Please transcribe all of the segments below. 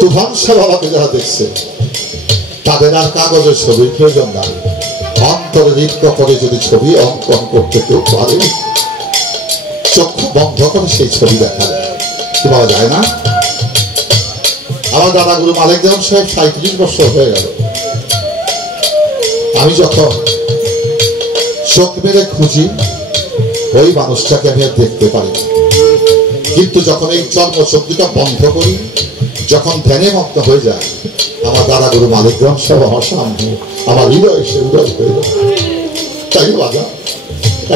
তুফান শাহ বাবাকে যারা দেখছে তাদের আর কাগজের ছবির প্রয়োজন নাই। অন্তরের কপরে যদি ছবি অঙ্কন করতে কেউ পারে, চক্ষু বন্ধ করে সেই ছবি দেখা যায়, কি পাওয়া যায় না? আমার দাদা গুরু মালিক দেওয়ান সাহেব ৩৭ বছর হয়ে গেল। আমি যখন চোখ মেরে খুঁজি ওই মানুষটাকে আমি আর দেখতে পারি না, কিন্তু যখন এই চর্ম চোখটা বন্ধ করি, যখন ধ্যানে মগ্ন হয়ে যায়, আমার দাদা গুরু মালিক দেওয়ান সাহেব আমার সামনে, আমার হৃদয় সে হৃদয় হয়ে যায়। তাই বাজা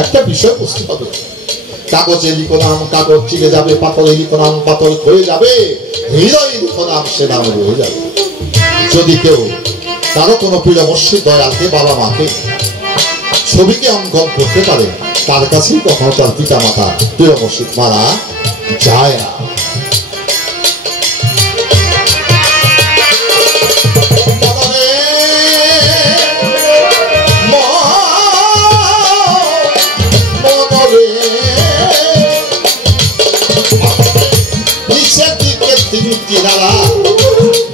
একটা বিষয় বুঝতে হবে, কাগজে লিখো নাম কাগজ চিরে যাবে, পাথরে লিখো নাম পাথর হয়ে যাবে, হৃদয়ে লিখো নাম সে নাম রয়ে যাবে। যদি কেউ কারো কোনো প্রিয় মসজিদ দয়ালকে, বাবা মাকে ছবিকে অঙ্কন করতে পারে, তার কাছেই কখনো তার পিতা মাতা প্রিয় মসজিদ মারা যায় না।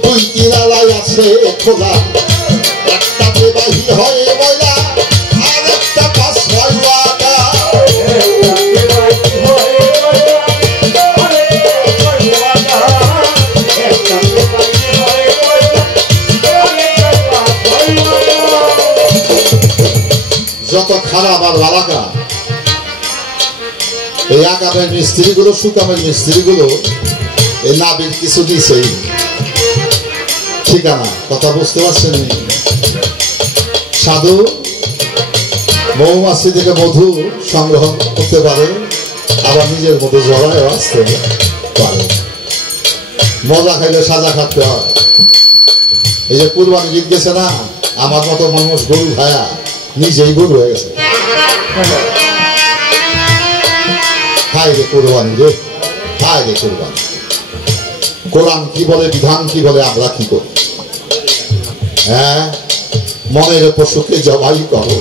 দুই কিনারায় আছে খোলা, একটাতে বাহির হয় ময়লা, আর একটা পাশ হয় ওয়াটা। যত খারাপ আর বালাকা এই আগামের মিস্ত্রিগুলো, সুকামের মিস্ত্রিগুলো এই নাবির কিছু দিছেই ঠিকানা, কথা বুঝতে পারছেন? সাধু মৌমাছি থেকে মধু সংগ্রহ করতে পারে, আবার নিজের মধ্যে জড়ায় আসতে পারে। মজা খাইলে সাজা খাটতে হয়। এই যে কুরবানি ঈদ গেছে না, আমার মতো মানুষ গরু খায়া নিজেই গরু হয়ে গেছে। খাই রে কুরবানি রে, খাই রে কুরবানি। কোরআন কি বলে, বিধান কি বলে, আমরা কি করি? হ্যাঁ, মনের পশুকে জবাই করো,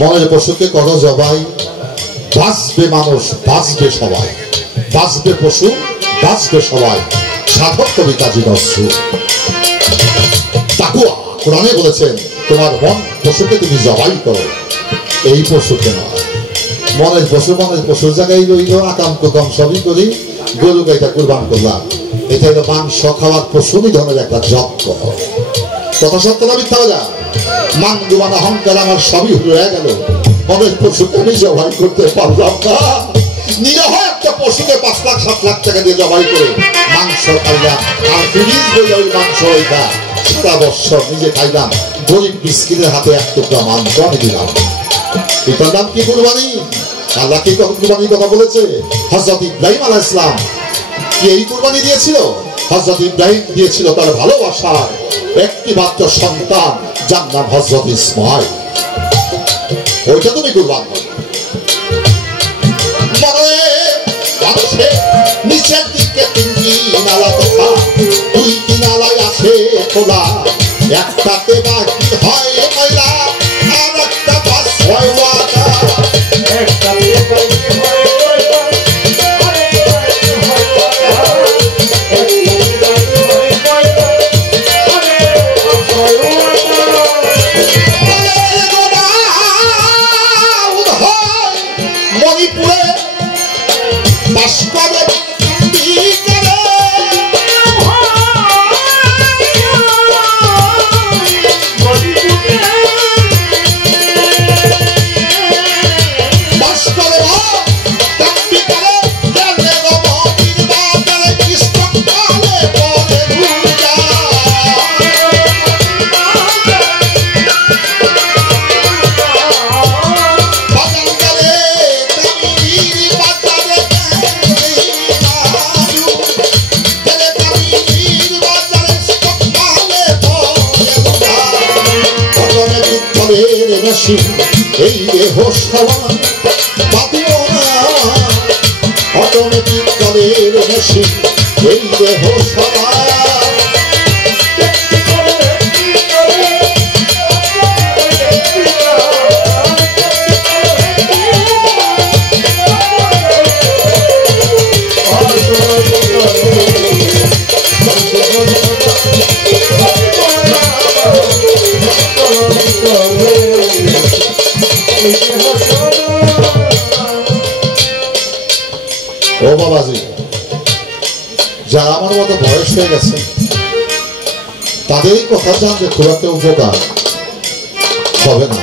মনের পশুকে করো জবাই, বাঁচবে মানুষ, বাঁচবে সবাই, বাঁচবে পশু, বাঁচবে সবাই, সাধক কবি কাজী নজরুল। তাকুয়া কোরআনে বলেছেন, তোমার মন পশুকে তুমি জবাই করো, এই পশুকে নয়। মনের পশু মনের পশুর জায়গায় রইল, আকাম কুকাম সবই করি, গরু গাইটা কুরবান করলাম, এটা হলো মাংস খাওয়ার পশু নিধনের একটা যজ্ঞ। কথা সত্য না মিথ্যা বলা? মান দুমান অহংকার আমার সবই হয়ে গেল, মনের পশুকে আমি জবাই করতে পারলাম না। নিরহ একটা পশুকে 5 লাখ 7 লাখ টাকা দিয়ে জবাই করে মাংস খাইলাম, আর ফিরিজ বলে ওই মাংস ওইটা সারা বছর নিজে খাইলাম, গরিব মিসকিনের হাতে 1 টুকরা মাংস আমি দিলাম। এটার নাম কি কুরবানি? আল্লাহ কি কুরবানির কথা বলেছে? হযরত ইব্রাহিম আলাইহিস সালাম কি এই কুরবানি দিয়েছিল? হযরত ইব্রাহিম দিয়েছিল তার ভালোবাসার একটি মাত্র সন্তান, যার নাম হযরত ইসমাইল। ওইটা তুমি কুরবান করো। নিচের দিকে 3টি নালা দেখা, 2টি নালায় আছে খোলা, একটাতে বাকি হয় ময়লা, আর একটা পাশ হয় ওয়াটা। মণিপুরে বাস করে এই দেহ সবাই বাঁধিও না, অটোমেটিক কলের মেশিন এই দেহ সবাই। যারা আমার মতো বয়স হয়ে গেছে তাদেরই কথা জানতে খুব একটা উপকার হবে না,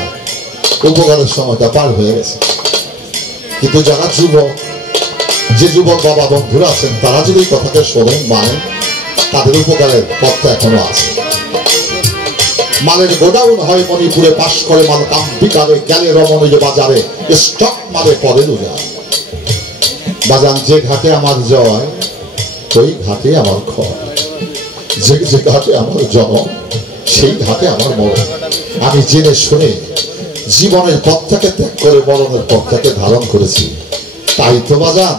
উপকারের সময়টা পার হয়ে গেছে। কিন্তু যারা যুবক, যে যুবক বাবা বন্ধুরা আছেন, তারা যদি কথাকে শোনেন মানেন, তাদের উপকারের পথটা এখনো আছে। মালের গোডাউন হয় মণিপুরে, পাশ করে মাল কাম্পিকারে, গেলে রমণীর বাজারে, স্টক মালে পরে রুজা। বাজান যে ঘাটে আমার জয়, ওই ঘাটে আমার ক্ষয়। যে যে ঘাটে আমার জনম, সেই ঘাটে আমার মরণ। আমি জেনে শুনে জীবনের পথটাকে ত্যাগ করে মরণের পথটাকে ধারণ করেছি। তাই তো বাজান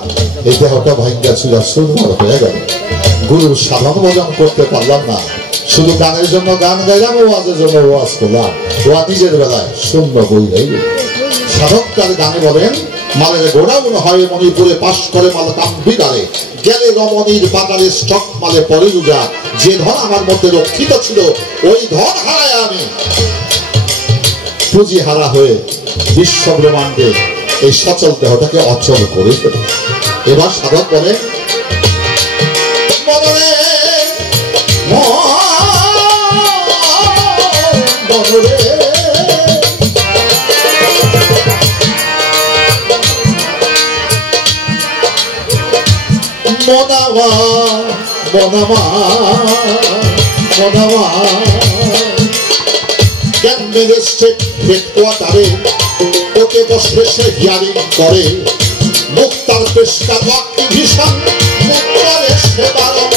এই দেহটা ভাঙ্গা চুরা সুন্দর হয়ে গেল। গুরুর সাধন ভজন করতে পারলাম না, শুধু গানের জন্য গান গাইলাম, ওয়াজের জন্য ওয়াজ করলাম। ওয়া নিজের বেলায় শূন্য বই গাইল। সাধক তার গানে বলেন, মালের গোডাউন হয় মণিপুরে, পাশ করে মাল কাম্পিকারে, গেলে রমণীর বাজারে, স্টক মালে পরে রুজা। যে ধন আমার মধ্যে রক্ষিত ছিল, ওই ধন হারায় আমি পুঁজি হারা হয়ে বিশ্ব ব্রহ্মাণ্ডে এই সচল দেহটাকে অচল করে ফেলে। এবার সাধক বলে, মনামা মনামা মনামা জ্ঞান ম্যাজিস্ট্রেট হেডকোয়ার্টারে ওকে বসে সে হিয়ারিং করে। মুক্তার পেশকা বাক্য ভীষণ মুক্তারে সে বারংবার।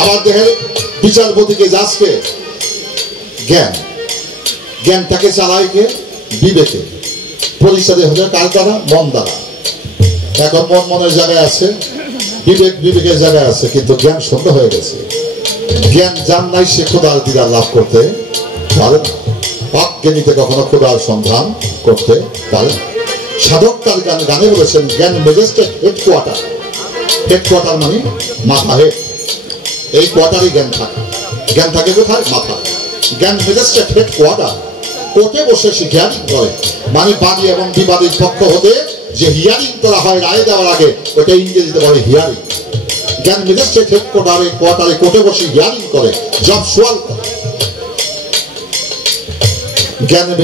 আবার দেখেন বিচারপতিকে জাজকে জ্ঞান, জ্ঞানটাকে চালায় কে? বিবেকে। পরিচয় হলে কার দ্বারা? মন দ্বারা। এখন মন মনের জায়গায় আছে, বিবেক বিবেকের জায়গায় আছে, কিন্তু জ্ঞান শূন্য হয়ে গেছে। জ্ঞান যার নাই সে খোদার দিদার লাভ করতে পারে না। অজ্ঞানীতে কখনো খোদার সন্ধান করতে পারে না। সাধক তার গানে বলেছেন, জ্ঞান ম্যাজিস্ট্রেট হেডকোয়ার্টার। হেডকোয়ার্টার মানে মাথা, হেড। এই কোয়ার্টারে জ্ঞান থাকে। জ্ঞান থাকে কোথায়? মাথা। জ্ঞান ম্যাজিস্ট্রেট হেডকোয়ার্টার কোর্টে বসে সে হিয়ারিং করে, মানে বাদী এবং বিবাদীর পক্ষ হতে যে হিয়ারিং করা হয় রায় দেওয়ার আগে, ওটা ইংরেজিতে বলে হিয়ারিং। জ্ঞান ম্যাজিস্ট্রেট হেডকোয়ার্টারে কোর্টে বসে হিয়ারিং করে, জব সোয়াল করে। জ্ঞানের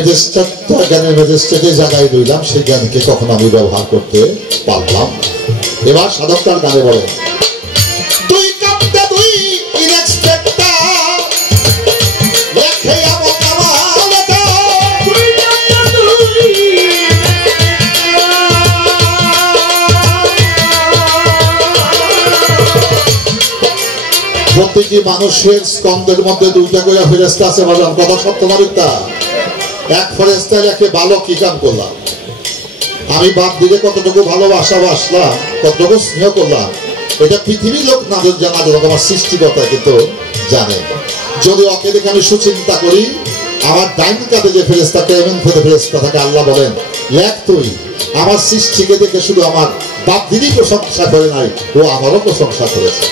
ম্যাজিস্ট্রেটের জায়গায় রইলাম, সেই জ্ঞানকে কখনো আমি ব্যবহার করতে পারলাম না। এবার সাধক তার গানে বলে, প্রত্যেকটি মানুষের স্কন্ধের মধ্যে দুইটা করে ফেরেশতা আছে। বাজান কথা সত্য না মিথ্যা? এক ফেরেশতা লেখে ভালো কি কাম করলাম, আমি বাপ দিলে কতটুকু ভালোবাসা বাসলাম, কতটুকু স্নেহ করলাম, এটা পৃথিবীর লোক না জানা যত আমার সৃষ্টিকর্তা কিন্তু জানে। যদি ওকে দেখে আমি সুচিন্তা করি, আমার ডাইন কাঁধে যে ফেরেশতা কেমন ফেরেশতা থাকে, আল্লাহ বলেন, লেখ তুই আমার সৃষ্টিকে দেখে শুধু আমার বাপ দিদি প্রশংসা করে নাই, ও আমারও প্রশংসা করেছে।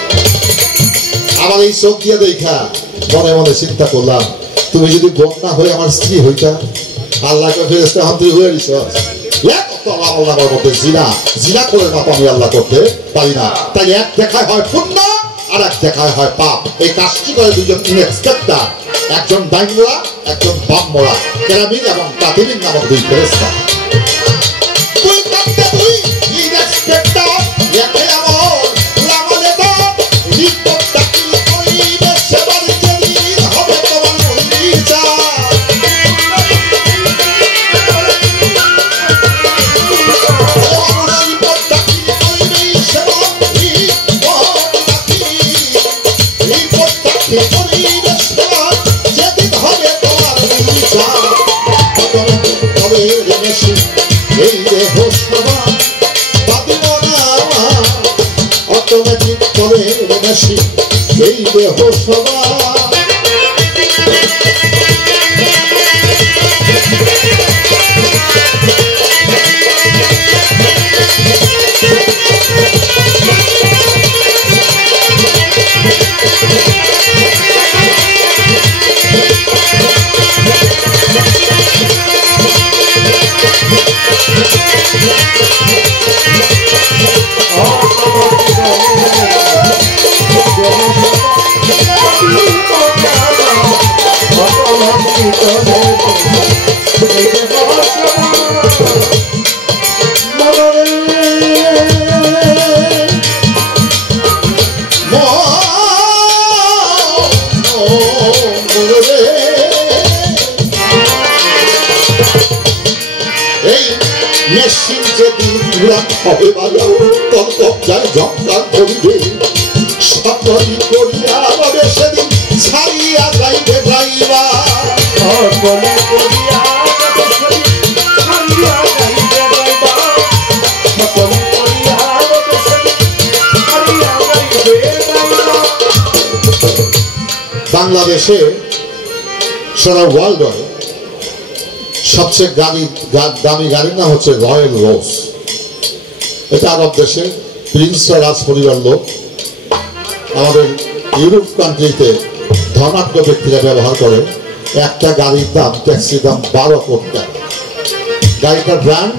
আমার এই চোখ দিয়ে দেখা মনে মনে চিন্তা করলাম, তুমি যদি বন্যা হয়ে আমার স্ত্রী হইতা, আল্লাহকে ফেরেশতা হান্তি হয়ে দিছ। জিনা করে পাপ আমি আল্লাহ করতে পারি না। তাই এক দেখায় হয় পুণ্য, আর এক দেখায় হয় পাপ। এই কাজটি করে দুজন ইনএক্সপেক্টার, একজন ডাইন মোড়া, একজন বাম মোড়া, কেরামিন এবং কাতিমিন নামক দুই ফেরেশতা। এই দেহ সভা মেশিন যেদিন পুরান হবে বাজাও তত যায় জঙ্কার করিবে সকলি করিয়া রবে সেদিন ছাড়িয়া যাইবে যাইবা সকলি করিয়া রবে সেদিন ছাড়িয়া যাইবে যাইবা সকলি করিয়া রবে সেদিন ছাড়িয়া যাইবে যাইবা। বাংলাদেশে সারা ওয়ার্ল্ডে সবচেয়ে দামি গাড়ির নাম হচ্ছে রয়্যাল রোজ। এটা আরব দেশে প্রিন্সরা রাজ পরিবার লোক, আমাদের ইউরোপ কান্ট্রিতে ধনাঢ্য ব্যক্তিরা ব্যবহার করে। একটা গাড়ির দাম, ট্যাক্সির দাম 12 কোটি টাকা। গাড়িটার ব্র্যান্ড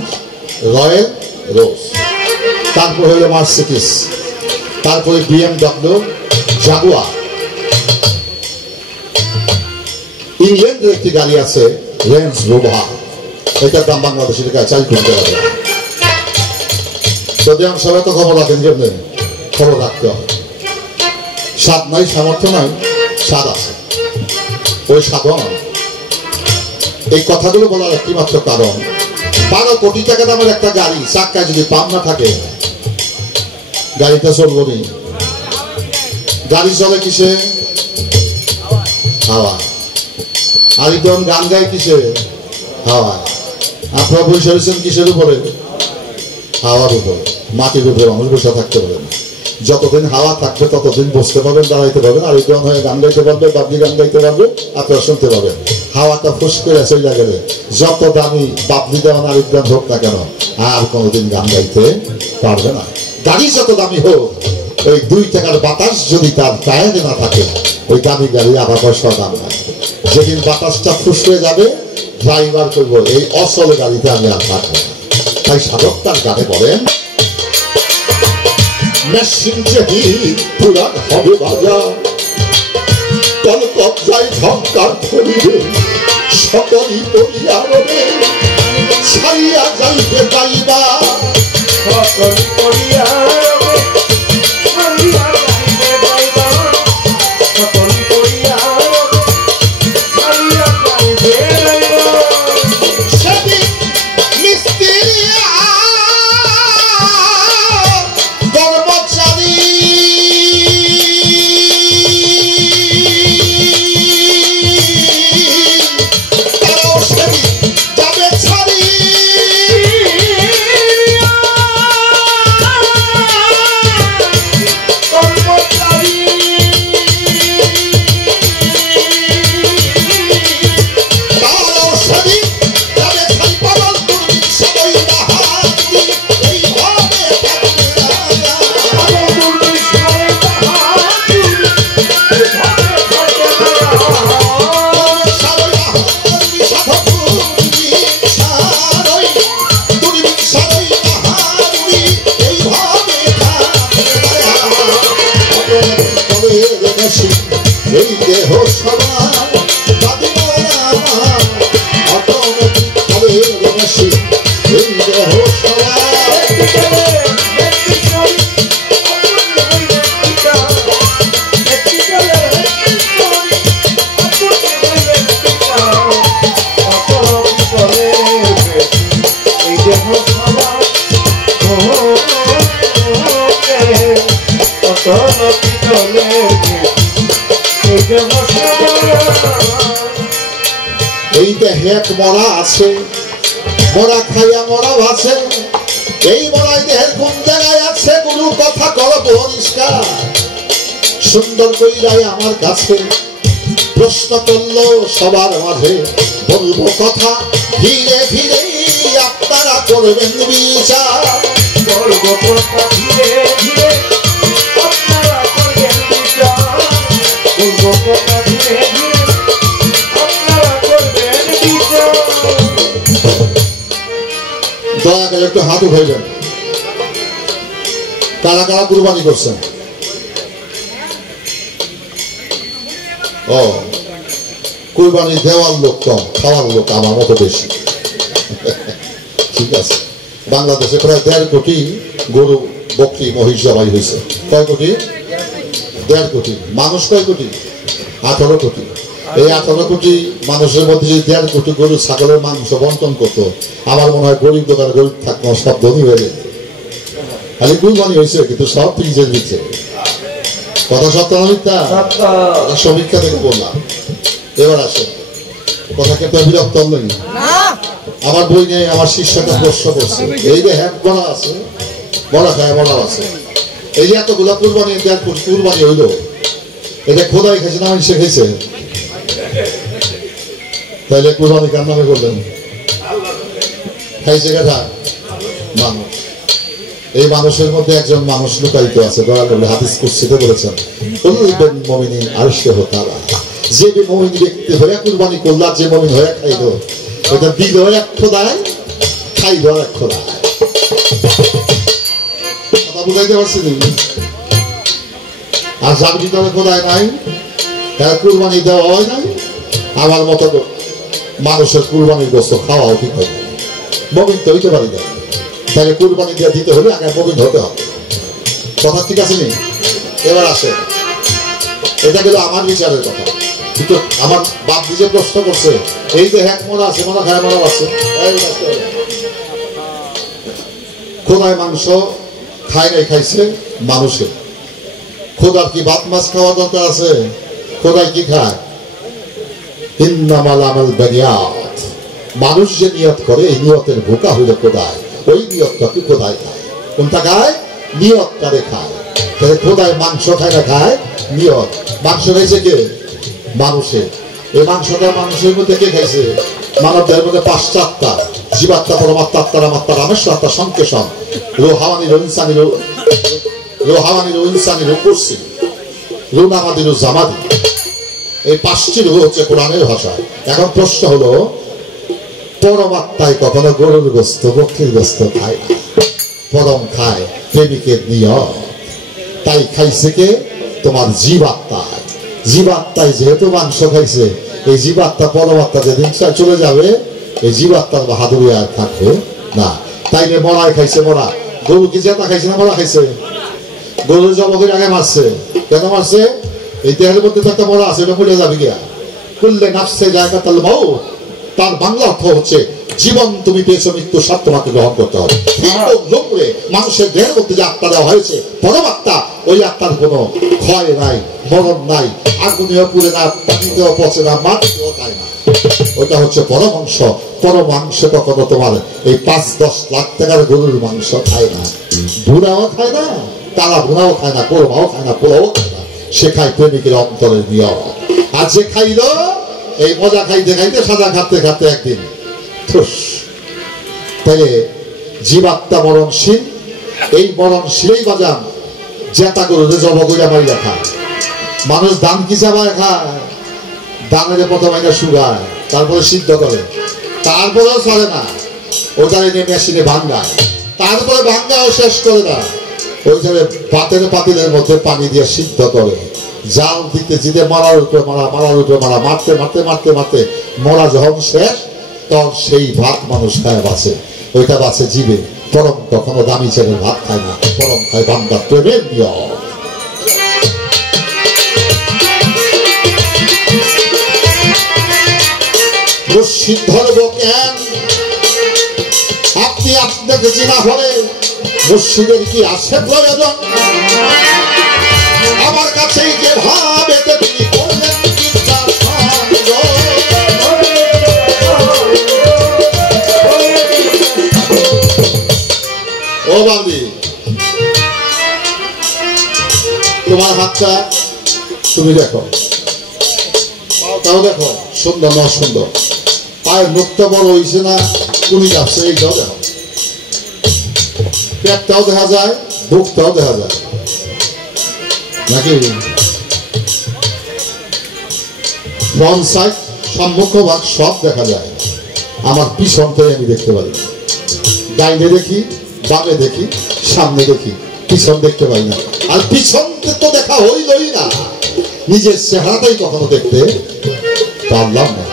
রয়্যাল রোজ। তারপর হলো মার্সিডিজ, তারপরে BMW, জাগুয়ার। ইংল্যান্ডের একটি গাড়ি আছে রেঞ্জ রোভার, এটার দাম বাংলাদেশের টাকা 4 কোটি টাকা। যদি আমি সবাই তো খবর রাখেন, কেমনি খবর রাখতে হবে। স্বাদ নাই, সামর্থ্য নাই, স্বাদ আছে, ওই স্বাদও নয়। এই কথাগুলো বলার একটি মাত্র কারণ, 12 কোটি টাকা দামের একটা গাড়ি চাক্কায় যদি পাম্প না থাকে গাড়িটা চলবো নি। গাড়ি চলে কিসে? হাওয়া। আরিদন গান গায় কিসে? হাওয়া। আপনারা বসে রয়েছেন কিসের উপরে? হাওয়ার উপরে। মাটির উপরে মানুষ বসে থাকতে পারে না। যতদিন হাওয়া থাকবে ততদিন বসতে পারবেন, দাঁড়াইতে পারবেন, আরিদন হয়ে গান গাইতে পারবে, বাবলি গান গাইতে পারবে, আপনারা শুনতে পাবেন। হাওয়াটা ফুস করে চলে গেলে যত দামি বাবলি দেওয়ান আরিদ গান হোক না কেন আর কোনোদিন গান গাইতে পারবে না। গাড়ি যত দামি হোক, ওই 2 টাকার বাতাস যদি তার টায়ারে না থাকে, ওই দামি গাড়ি আধা পয়সা দাম নাই। যেদিন বাতাসটা ফুস হয়ে যাবে, ড্রাইভার করবো এই অচল গাড়িতে আমি আর থাকবো। তাই সাধক তার গানে বলেন, মেশিন যেদিন পুরান হবে বাজার তল কবজায় ঝঙ্কার ধরিবে সকলি করিয়া রবে ছাড়িয়া যাইবে যাইবা সকলি করিয়া রবে ছাড়িয়া যাইবে যাইবা সকলি করিয়া রবে ছাড়িয়া যাইবে যাইবা। সেদিন মিস্ত্রি এই দেহ সবার অটোমেটিক হবে মেশিন, এই দেহ এই দেহে মরা আছে, মরা খাইয়া মরা আছে। এই মরাই দেহের কোন জায়গায় আছে গুরু কথা কর পরিষ্কার সুন্দর কইরাই আমার কাছে প্রশ্ন করল সবার মাঝে। বলবো কথা ধীরে ধীরে আপনারা করবেন বিচার, বলবো কথা ধীরে ধীরে আপনারা করবেন বিচার, বলবো কথা ধীরে ধীরে আপনারা করবেন বিচার। দয়া করে একটু হাত উঠাইবেন। কারা কারা কুরবানি করছেন? ও কুরবানি দেওয়ার লোক কম, খাওয়ার লোক আমার মতো বেশি। ঠিক আছে, বাংলাদেশে প্রায় 1.5 কোটি গরু, বকরি, মহিষ জবাই হয়েছে। কয় কোটি? 1.5 কোটি। মানুষ কয় কোটি? 18 কোটি। এই 18 কোটি মানুষের মধ্যে যদি 1.5 কোটি গরু ছাগলের মাংস বন্টন করতো, আমার মনে হয় গরিব দোকানে গরিব থাকতো, সব ধনী হয়ে যেত। খালি কুরবানি হয়েছে কিন্তু সব পিজের দিচ্ছে। কথা সত্য না মিথ্যা? সমীক্ষা থেকে বললাম। এবার আসে কথা কিন্তু বিরক্ত নই। আমার বই নিয়ে আমার শিষ্যকে প্রশ্ন করছে, এই যে হ্যাঁ বড়া আছে, বড়া খায় বড়া আছে, এই যে এতগুলা কুরবানি, 1.5 কোটি কুরবানি হইলো, এটা খোদাই খাইছে না মানুষে খাইছে? তাইলে কুরবানি কার নামে করলেন? খাইছে কেটা? মানুষ। এই মানুষের মধ্যে একজন মানুষ লুকায়িত আছে। দয়া করে হাদিস কুরসিতে বলেছেন, কুল্লুল মুমিনিন আরশাহু তাআলা, যে মুমিন ব্যক্তি হয়ে কুরবানি করল, যে মুমিন হয়ে খাইলো, এটা দিল এক খোদায়, খাইল এক খোদায়। কথা বুঝাইতে পারছি? আর যার ভিতরে খোদায় নাই, তার কুরবানি দেওয়া হয় নাই। আমার মতো মানুষের কুরবানির গোস্ত খাওয়াও ঠিক হয় না। মুমিন তো হইতে পারি না, তাহলে কুরবানি দিয়ে দিতে হলে আগে মুমিন হতে হবে। কথা ঠিক আছে নি? এবার আসে, এটা গেল আমার বিচারের কথা। কিন্তু আমার বাপ নিজে প্রশ্ন করছে, এই যে হ্যাক মরা আছে, মরা খায় মরা আছে, খোদায় মাংস খায় নাই, খাইছে মানুষের। খোদার কি ভাত মাছ খাওয়া দরকার আছে? খোদায় কি খায়? ইন্নামাল আমাল বিনিয়াত। মানুষ যে নিয়ত করে, এই নিয়তের ভোকা হইল খোদায়। ওই নিয়তটাকে খোদায় খায়। কোনটা খায়? নিয়তটারে খায়। তাহলে খোদায় মাংস খায় না খায়? নিয়ত। মাংস খাইছে কে? মানুষের। এই মাংসটা মানুষের মধ্যে কে খাইছে? মানব দেহের মধ্যে 5টা আত্মা, জীবাত্মা, পরমাত্মা, আত্মার আত্মা, রামেশ্বর আত্মা, সংকেশন, রোহাওয়ানির ইনসানির, রোহাওয়ানির ইনসানির কুরসি, রুনামাদির জামাদি। এই 5টি রূহ হচ্ছে কোরআনের ভাষা। এখন প্রশ্ন হলো, পরমাত্মায় কখনো গরুর গোস্ত, বকরির গোস্ত খায় না, পরম খায় প্রেমিকের নিয়ত। তাই খাইছে কে? তোমার জীবাত্মায়। জীবাত্মায় যেহেতু মাংস খাইছে, এই জীবাত্মা পরমাত্মা যেদিন চলে যাবে, এই জীবাত্মার বাহাদুরি আর থাকবে না। তাইলে মরায় খাইছে, মরা। গরু কি জেতা খাইছে না মরা খাইছে? গরুর জবকের আগে মারছে। কেন মারছে? এই দেহের মধ্যে তো একটা মরা আছে, এটা মরে যাবে গিয়া। কুল্লে নাফসে জায়গাতাল মাউত, তার বাংলা অর্থ হচ্ছে জীবন তুমি পেয়েছো, মৃত্যু সব তোমাকে গ্রহণ করতে হবে। মানুষের দেহের মধ্যে যে আত্মা দেওয়া হয়েছে, পরমাত্মা, ওই আত্মার কোনো ক্ষয় নাই, মরণ নাই, আগুনেও পুড়ে না, পানিতেও পচে না, মাটিতেও খায় না। ওটা হচ্ছে পরমাংশ। পরমাংশ কখনো তোমার এই 5-10 লাখ টাকার গরুর মাংস খায় না, ভুনাও খায় না, তারা ভুনাও খায় না, কোরমাও খায় না, পোলাও খায় না। সে খায় প্রেমিকের অন্তরের নিয়ম। আর যে খাইলো, এই মজা খাইতে খাইতে, সাজা খাটতে খাটতে একদিন ঠুস। তাইলে জীবাত্মা মরণশীল। এই মরণশীলেই বাজান জেতা গরুরে জব কইরা মাইরা খায়। মানুষ দান কি চাবায় খায়? দানের প্রথমে শুকায়, তারপরে সিদ্ধ করে, তারপরেও চলে না, ওটার এনে মেশিনে ভাঙ্গায়, তারপরে ভাঙ্গাও শেষ করে না, ওইখানে ভাতের পাতিলের মধ্যে পানি দিয়ে সিদ্ধ করে, জাল দিতে জিতে মারার উপরে মারা, মারার উপরে মারা, মারতে মারতে মারতে মারতে মরা যখন শেষ, তখন সেই ভাত মানুষ খায় বাঁচে। ওইটা বাঁচে জীবে। পরম কখনো দামি ছেলের ভাত খায় না, পরম খায় বান্দার প্রেমের নিয়ম। মুর্শিদ ধরবো কেন? আপনি আপনাকে চেনা হলে মুর্শিদের কি আছে প্রয়োজন? আমার কাছেই যে ভাবে তিনি করলেন ও বাবলি, তোমার হাতটা তুমি দেখো, পাওটাও দেখো, সুন্দর না সুন্দর, পায়ের মুখটা বড় হয়েছে না কুনি যাচ্ছে, এইটাও দেখো, পেটটাও দেখা যায়, বুকটাও দেখা যায় নাকি? ফ্রন্ট সাইড, সম্মুখ ভাগ সব দেখা যায়। আমার পিছনটাই আমি দেখতে পারি, ডাইনে দেখি, বামে দেখি, সামনে দেখি, পিছন দেখতে পাই না। আর পিছন তো দেখা হইলই না, নিজের চেহারাটাই কখনো দেখতে পারলাম না।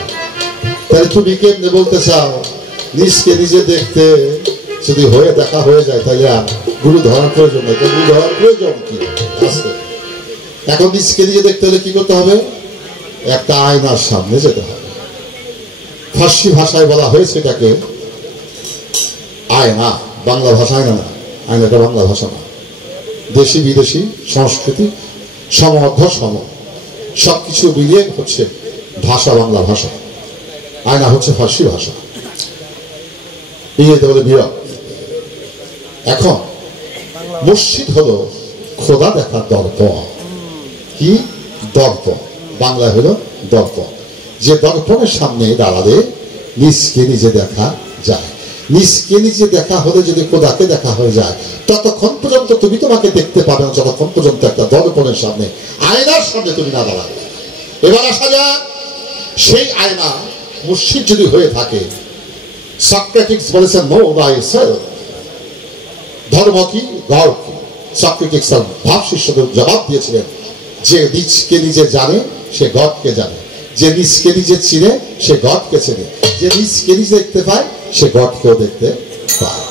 তাহলে তুমি কেমনে বলতে চাও নিজকে নিজে দেখতে যদি হয়ে দেখা হয়ে যায় তাহলে গুরু ধরার প্রয়োজন নেই? গুরু ধরার প্রয়োজন কি আছে? এখন নিজকে নিজে দেখতে হলে কি করতে হবে? একটা আয়নার সামনে যেতে হবে। ফার্সি ভাষায় বলা হয়েছে এটাকে আয়না, বাংলা ভাষা আয়না না, আয়নাটা বাংলা ভাষা না। দেশি বিদেশি সংস্কৃতি সমর্থ সম সবকিছু মিলিয়ে হচ্ছে ভাষা বাংলা ভাষা। আয়না হচ্ছে ফার্সি ভাষা, ইংরেজিতে বলে মিরর। এখন মসজিদ হলো খোদা দেখার দর্পণ। কি দর্পণ? বাংলায় হলো দর্পণ। যে দর্পণের সামনে দাঁড়ালে নিজকে নিজে দেখা যায়। নিজকে নিজে দেখা হলে যদি খোদাকে দেখা হয়ে যায় ততক্ষণ পর্যন্ত তুমি তোমাকে দেখতে পাবে না যতক্ষণ পর্যন্ত একটা দর্পণের সামনে আয়নার সামনে তুমি না দাঁড়াবে। এবার আসা যাক সেই আয়না মসজিদ যদি হয়ে থাকে। সক্রেটিস বলেছেন নো thyself। ধর্ম কি, গড কি? সক্রেটিস তার ভাব শিষ্যদের জবাব দিয়েছিলেন যে নিজকে নিজে জানে সে গডকে জানে, যে নিজকে নিজে চিনে সে গডকে চেনে, যে নিজকে নিজে দেখতে পায় সে গডকেও দেখতে পায়।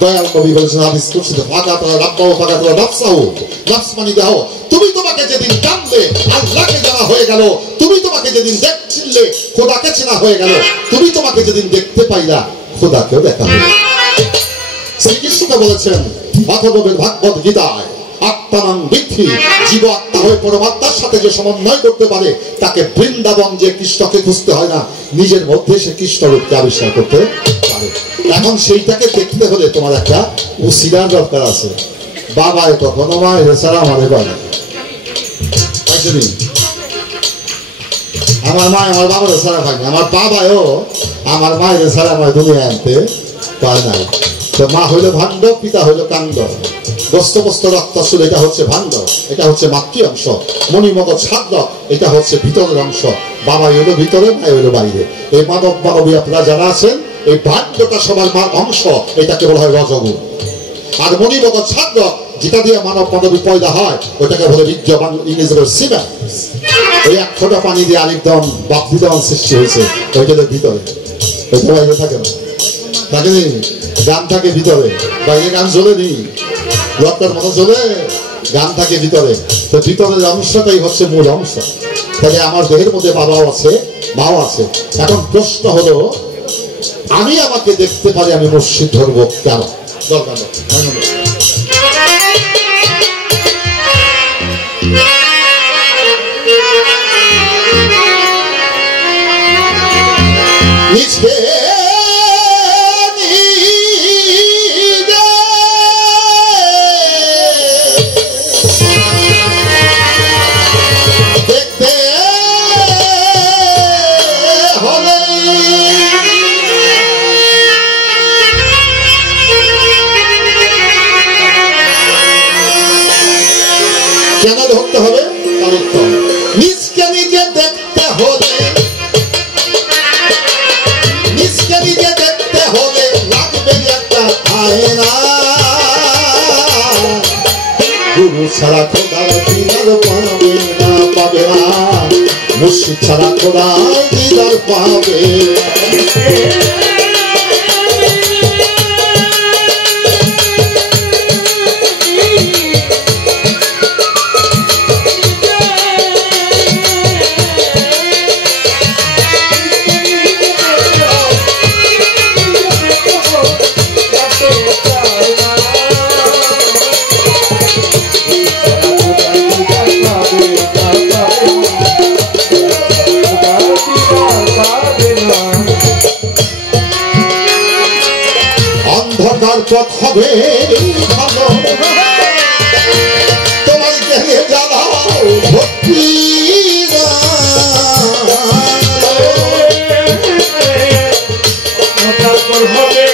দয়াল কবি বলেছেন হাদিস কুরসিতে ফাকাতা রাব্বাহু ফাকাতা নাফসাহু। নফস মানে দেহ। তুমি তোমাকে যেদিন জানলে আল্লাহকে জানা হয়ে গেল, তুমি তোমাকে যেদিন দেখছিলে খোদাকে চেনা হয়ে গেল, তুমি তোমাকে যেদিন দেখতে পাইলা খোদাকেও দেখা হলো। শ্রীকৃষ্ণ বলেছেন অথর্ববেদ ভাগবত গীতায় আত্মানাং বিদ্ধি, জীব আত্মা হয়ে পরমাত্মার সাথে যে সমন্বয় করতে পারে তাকে বৃন্দাবন যে কৃষ্ণকে খুঁজতে হয় না, নিজের মধ্যে সে কৃষ্ণ রূপকে আবিষ্কার করতে পারে। এখন সেইটাকে দেখতে হলে তোমার একটা উসিলার দরকার আছে। বাবায় কখনো মায়ের ছাড়া আমাদের বাড়ি পাইছেনি। আমার মা আমার বাবার ছাড়া পায়নি, আমার বাবাও আমার মায়ের ছাড়া আমার দুনিয়া আনতে পায় নাই। তো মা হইলো ভাণ্ড, পিতা হইলো কাণ্ড। বস্ত বস্ত রক্তচুল এটা হচ্ছে ভাণ্ড, এটা হচ্ছে মাতৃ অংশ। মণিমগজ ছাদ্র এটা হচ্ছে ভিতরের অংশ। বাবা হইলো ভিতরে, ভাই হইলো বাইরে। এই মানব মানবী আপনারা যারা আছেন এই ভাণ্ডটা সবার মার অংশ, এটাকে বলা হয় রজগুণ। আর মণিমগজ ছাদ্র যেটা দিয়ে মানব মানবী পয়দা হয় ওটাকে বলে বীর্য, ইংরেজি বলে সিমেন্ট। ওই এক ফোঁটা পানি দিয়ে আরেকদম বাপবিদন সৃষ্টি হয়েছে, ওইটা ভিতরে, ওইটা বাইরে থাকে না। থাকেনি গান থাকে ভিতরে, বাইরে গান জ্বলে নি, রক্তের মতো জ্বলে, গান থাকে ভিতরে। তো ভিতরের অংশটাই হচ্ছে মূল অংশ। তাহলে আমার দেহের মধ্যে বাবাও আছে, মাও আছে। এখন প্রশ্ন হলো আমি আমাকে দেখতে পারি, আমি মসজিদ ধরবো কেন? দরকার নিজে কেন ধরতে হবে তার উত্তর। নিজকে নিজে দেখতে হলে, নিজকে নিজে দেখতে হলে লাগবে একটা আয়না। গুরু ছাড়া খোদার দিদার পাবে না, পাবে না। মুর্শিদ ছাড়া খোদার দিদার পাবে পথ হবে ভালো, তোমার গেলে জ্বালাও ভক্তি। তারপর হবে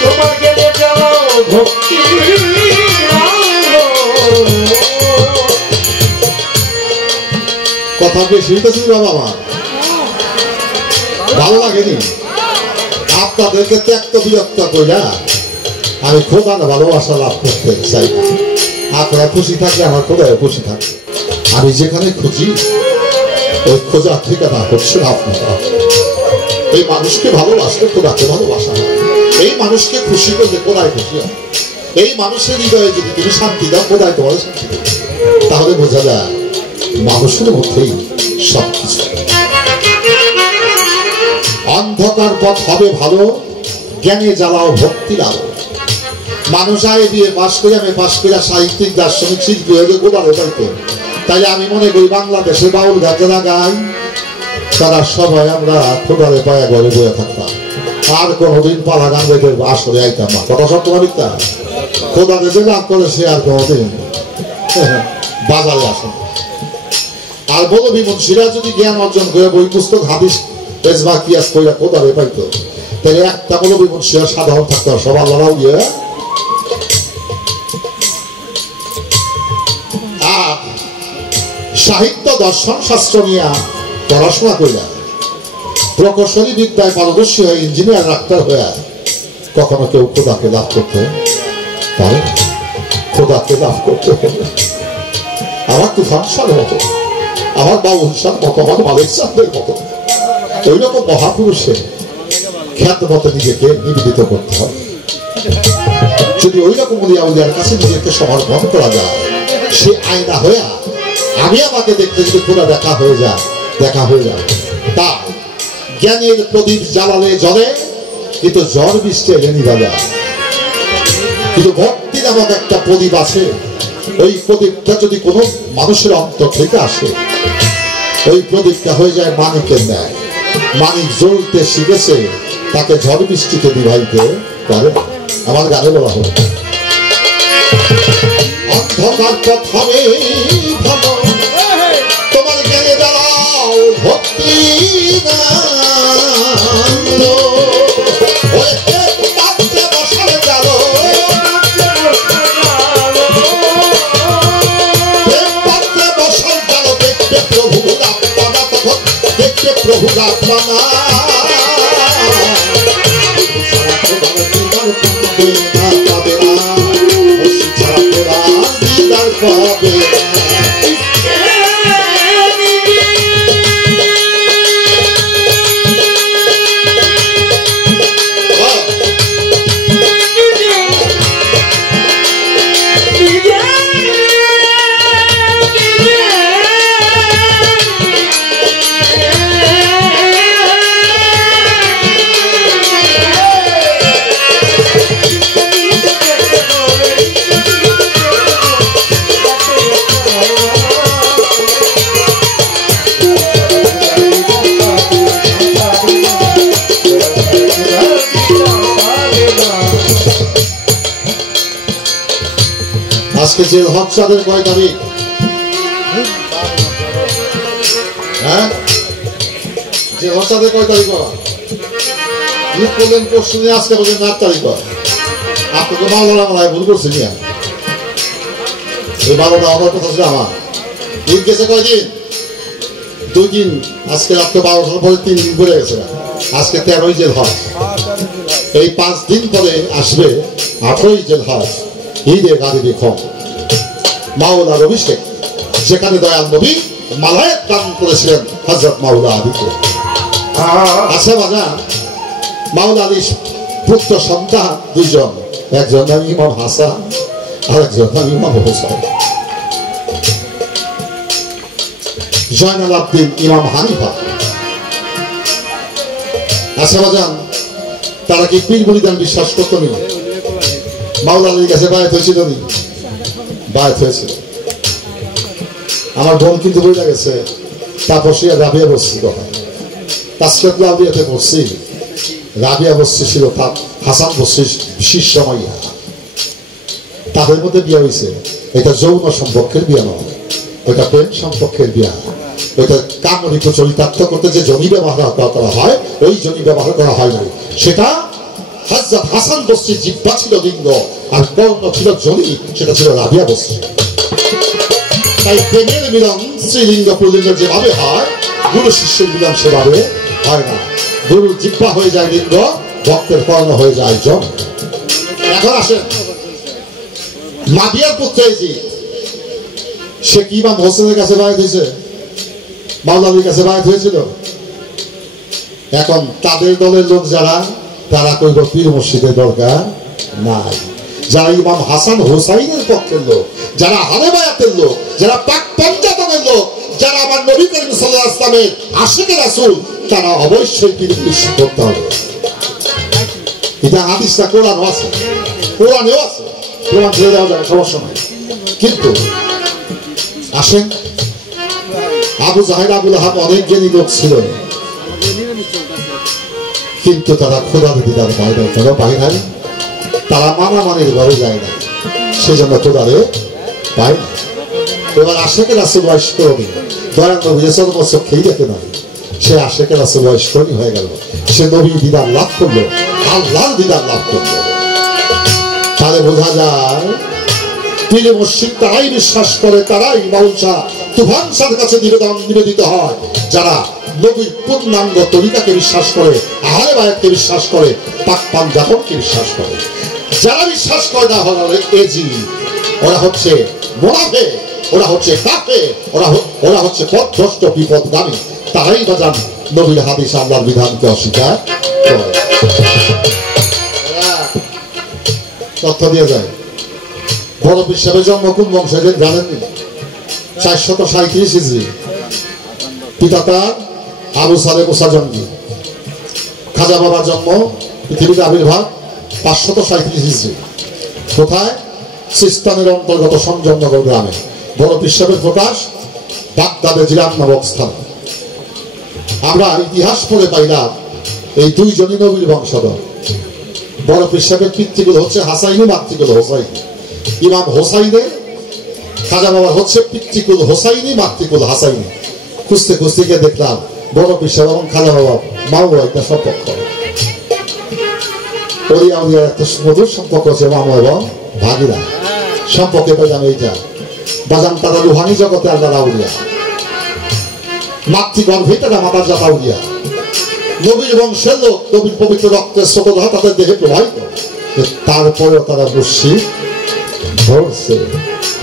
তোমার গেলে জ্বালাও ভক্তি। কথা বেশি হইতেছে বাবা, আমার ভালো লাগেনি। আপনাদেরকে ত্যাক্ত বিরক্ত কইরা আমি খোদার ভালোবাসা লাভ করতে চাই না। আপনারা খুশি থাকলে আমার খোদায় খুশি থাকে। আমি যেখানে খুশি এই খোঁজার ঠিকানা হচ্ছেন আপনারা। এই মানুষকে ভালোবাসলে খোদাকে ভালোবাসা হয়, এই মানুষকে খুশি করলে খোদায় খুশি হয়, এই মানুষের হৃদয়ে যদি তুমি শান্তি দাও খোদায় তোমার শান্তি দেবে। তাহলে বোঝা যায় মানুষের মধ্যেই সবকিছু। অন্ধকার পথ হবে ভালো, জ্ঞানে জ্বালাও ভক্তির আলো। মানুষ আয় বিয়ে পাশ করে, আমি পাশ করে সাহিত্যিক দার্শনিক শিল্পী হয়ে গোড়ালে পাইতো। তাইলে আমি মনে করি বাংলাদেশে বাউল গান যারা গাই তারা সবাই আমরা খোদারে পায়া ঘরে বয়ে থাকতাম, আর কোনোদিন পালা গান গাইতে আসলে আইতাম না। কথা সত্য না মিথ্যা? খোদারে যে লাভ করে সে আর কোনোদিন বাজারে আসে। আর বলো বিমুন্সিরা যদি জ্ঞান অর্জন করে বই পুস্তক হাদিস এজমা কিয়াস কইরা খোদারে পাইতো, তাহলে একটা বলো বিমুন্সিরা সাধারণ থাকতো, সব আল্লাহরাও গিয়ে। আর সাহিত্য দর্শন শাস্ত্র নিয়ে পড়াশোনা কইরা প্রকৌশলী বিদ্যায় পারদর্শী হয়ে ইঞ্জিনিয়ার ডাক্তার হয়ে কখনো কেউ খোদাকে লাভ করতে পারে? খোদাকে লাভ করতে হবে আমার তুফান সার মতো, আমার বাবুল সার মতো, আমার মালিক সাহেবের মতো ওই রকম মহাপুরুষের খ্যাত মতো নিজেকে নিবেদিত করতে হবে। যদি ওই রকম উলিয়ার কাছে নিজেকে সমর্পণ করা যায়, সে আয়না হয়ে আমি আমাকে দেখতে যদি খোদা দেখা হয়ে যায়, দেখা হয়ে যায়। তা জ্ঞানের প্রদীপ জ্বালালে জ্বলে, কিন্তু জ্বর বৃষ্টি এলে নিভা যায়। কিন্তু ভক্তি নামক একটা প্রদীপ আছে, ওই প্রদীপটা যদি কোনো মানুষের অন্তর থেকে আসে, ওই প্রদীপটা হয়ে যায় মানিকের ন্যায়। মানিক জ্বলতে শিখেছে, তাকে ঝড় বৃষ্টিতে নিভাইতে পারে। আমার গানে বলা হবে অন্ধকার পথ হবে ভালো, তোমার জ্ঞানে জ্বালাও ভক্তি প্রভু রাখবানা পাবে না, দিদার পাবে না। আজকে জেল হক চাঁদের কয় তারিখ? হ্যাঁ, জেল হক চাঁদের কয় তারিখ? ঈদ করলেন পরশু দিন, আজকে বলছেন 8 তারিখ। আপনাকে মাওলানা মালায় ভুল করছি নিয়ে এই 12টা আমার কথা ছিল। আমার ঈদ গেছে কয়দিন? 2 দিন। আজকে রাত্রে 12টার পরে 3 দিন ঘুরে গেছে। আজকে 13ই জেল হক। এই 5 দিন পরে আসবে 18ই জেল হক, ঈদে গাদিবি খন মাওলার অভিষেক, যেখানে দয়াল নবী মালায়েক দান করেছিলেন হযরত মাওলা আলীকে। আচ্ছা বাজার, মাওলা আলীর পুত্র সন্তান 2 জন, একজন নাম ইমাম হাসান আর একজন নাম ইমাম হোসেন। জয়নাল আব্দিন, ইমাম হানিফা। আচ্ছা বাজান, তারা কি পীর মুরিদান বিশ্বাস করতো না? মাওলা আলীর কাছে বায়াত হয়েছিল নি? বায়াত হয়েছিল। আমার বোন কিন্তু বইটা গেছে, তারপর সে রাবিয়া বসছি কথা তাসকিয়াতুল আউলিয়াতে পড়ছি। রাবিয়া বসছি ছিল তার হাসান বসছির শিষ্য মাইয়া, তাদের মধ্যে বিয়ে হয়েছে। এটা যৌন সম্পর্কের বিয়ে নয়, ওইটা প্রেম সম্পর্কের বিয়ে। ওইটা কামড়ি চরিতার্থ করতে যে জমি ব্যবহার করা হয়, ওই জমি ব্যবহার করা হয় না। সেটা হযরত হাসান বসরির জিহ্বা ছিল লিঙ্গ, আর কর্ণ ছিল জনি, সেটা ছিল রাবিয়া বসরি। তাই প্রেমের মিলন স্ত্রীলিঙ্গ পুল্লিঙ্গ যেভাবে হয়, গুরু শিষ্যের মিলন সেভাবে হয় না। গুরুর জিহ্বা হয়ে যায় লিঙ্গ, ভক্তের কর্ণ হয়ে যায় জন। এখন আসেন মাবিয়ার পুত্র, সে কি ইমাম হোসেনের কাছে বায়াত হয়েছে? মাওলানার কাছে বায়াত হয়েছিল। এখন তাদের দলের লোক যারা, তারা কইব পীর মুর্শিদের দরকার নাই। যারা ইমাম হাসান হোসাইনের পক্ষের লোক, যারা আহলে বায়াতের লোক, যারা পাক পঞ্জাতনের লোক, যারা আমার নবী করিম সাল্লাল্লাহু আলাইহি ওয়াসাল্লামের আশিকে রাসূল, তারা অবশ্যই পীর মুর্শিদ করতে হবে। এটা হাদিসটা কোরআনও আছে, কোরআনেও আছে, কোরআন ছেড়ে দেওয়া যাবে, সমস্যা নাই। কিন্তু আসেন, আবু জাহেল আবু লাহাব অনেক জ্ঞানী লোক ছিল, কিন্তু তারা খোদার দিদার পায় না, তারা পায় নাই, তারা মামামানির ঘরে যায় না, সেজন্য খোদারে পায় না। এবার আশেকে রাসূল বয়স করবি, দয়াল নবী চক্ষেই দেখে না, সে আশেকে রাসূল বয়স করি হয়ে গেল, সে নবীর দিদার লাভ করলো, আল্লাহর দিদার লাভ করলো। তাহলে বোঝা যায় পীর মুর্শিদ তারাই বিশ্বাস করে, তারাই মাওলানা তুফান শাহর কাছে নিবেদিত হয়, যারা নবীর পূর্ণাঙ্গ তরিকাকে বিশ্বাস করে, আহলে বায়াতকে বিশ্বাস করে, পাক পাঞ্জাতনকে বিশ্বাস করে। যারা বিশ্বাস করে না হলে এজি, ওরা হচ্ছে মুনাফিক, ওরা হচ্ছে কাফের, ওরা হচ্ছে পথভ্রষ্ট বিপদগামী। তারাই বাজান নবীর হাদিস আল্লাহর বিধানকে অস্বীকার করে। তথ্য দিয়ে যায়, বড় পীর সাহেবের জন্ম কোন বংশে জানেননি? 437 হিজরি। পিতা তার আবু সালেহ মুসা জঙ্গি। খাজা বাবার জন্ম, পৃথিবীতে আবির্ভাব 537 হিজরি। কোথায়? সিস্তানের অন্তর্গত সংযমনগর গ্রামে। বড় পীর সাহেবের প্রকাশ বাগদাদে জিরান নামক স্থান। আমরা ইতিহাস পড়ে পাইলাম এই দুইজনই নবীর বংশধর। বড় পীর সাহেবের পিতৃকুল হচ্ছে হাসাইনি, মাতৃকুল হোসাইনি। ইমাম হোসাইনের, খাজা বাবার হচ্ছে পিতৃকুল হোসাইনি, মাতৃকুল হাসাইনি। খুঁজতে খুঁজতে গিয়ে দেখলাম বড় পীর সাহেব এবং খাজা বাবা মাও একটা সম্পর্ক, ওরিয়া ওরিয়া একটা মধুর সম্পর্ক আছে, মামা এবং ভাগিরা সম্পর্কে পেলাম এইটা। বাজান তারা রুহানি জগতে আল্লাহ আউলিয়া, মাতৃগর্ভে তারা মাতার জাত আউলিয়া, নবীর বংশের লোক, নবীর পবিত্র রক্তের স্রোতধারা তাদের দেহে প্রবাহিত। তারপরেও তারা মুর্শিদ ধরছে,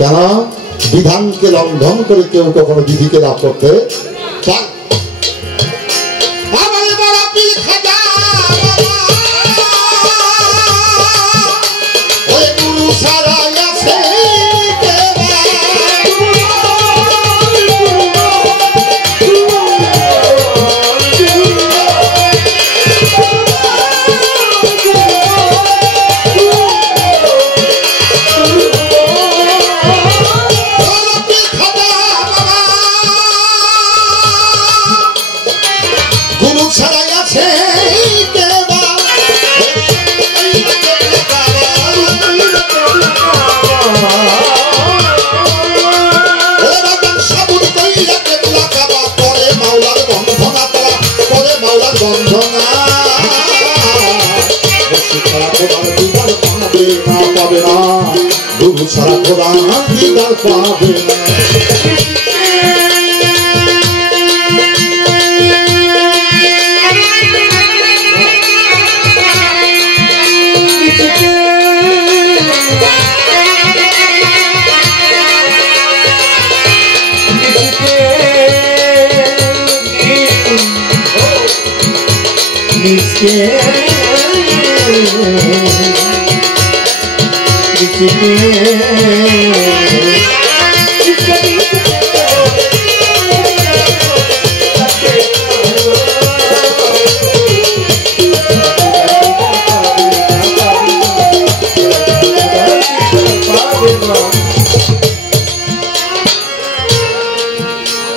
কেন? বিধানকে লঙ্ঘন করে কেউ কখনো বিধিকে লাভ করতে পারে। সারা খোদা দিদার পাবে না।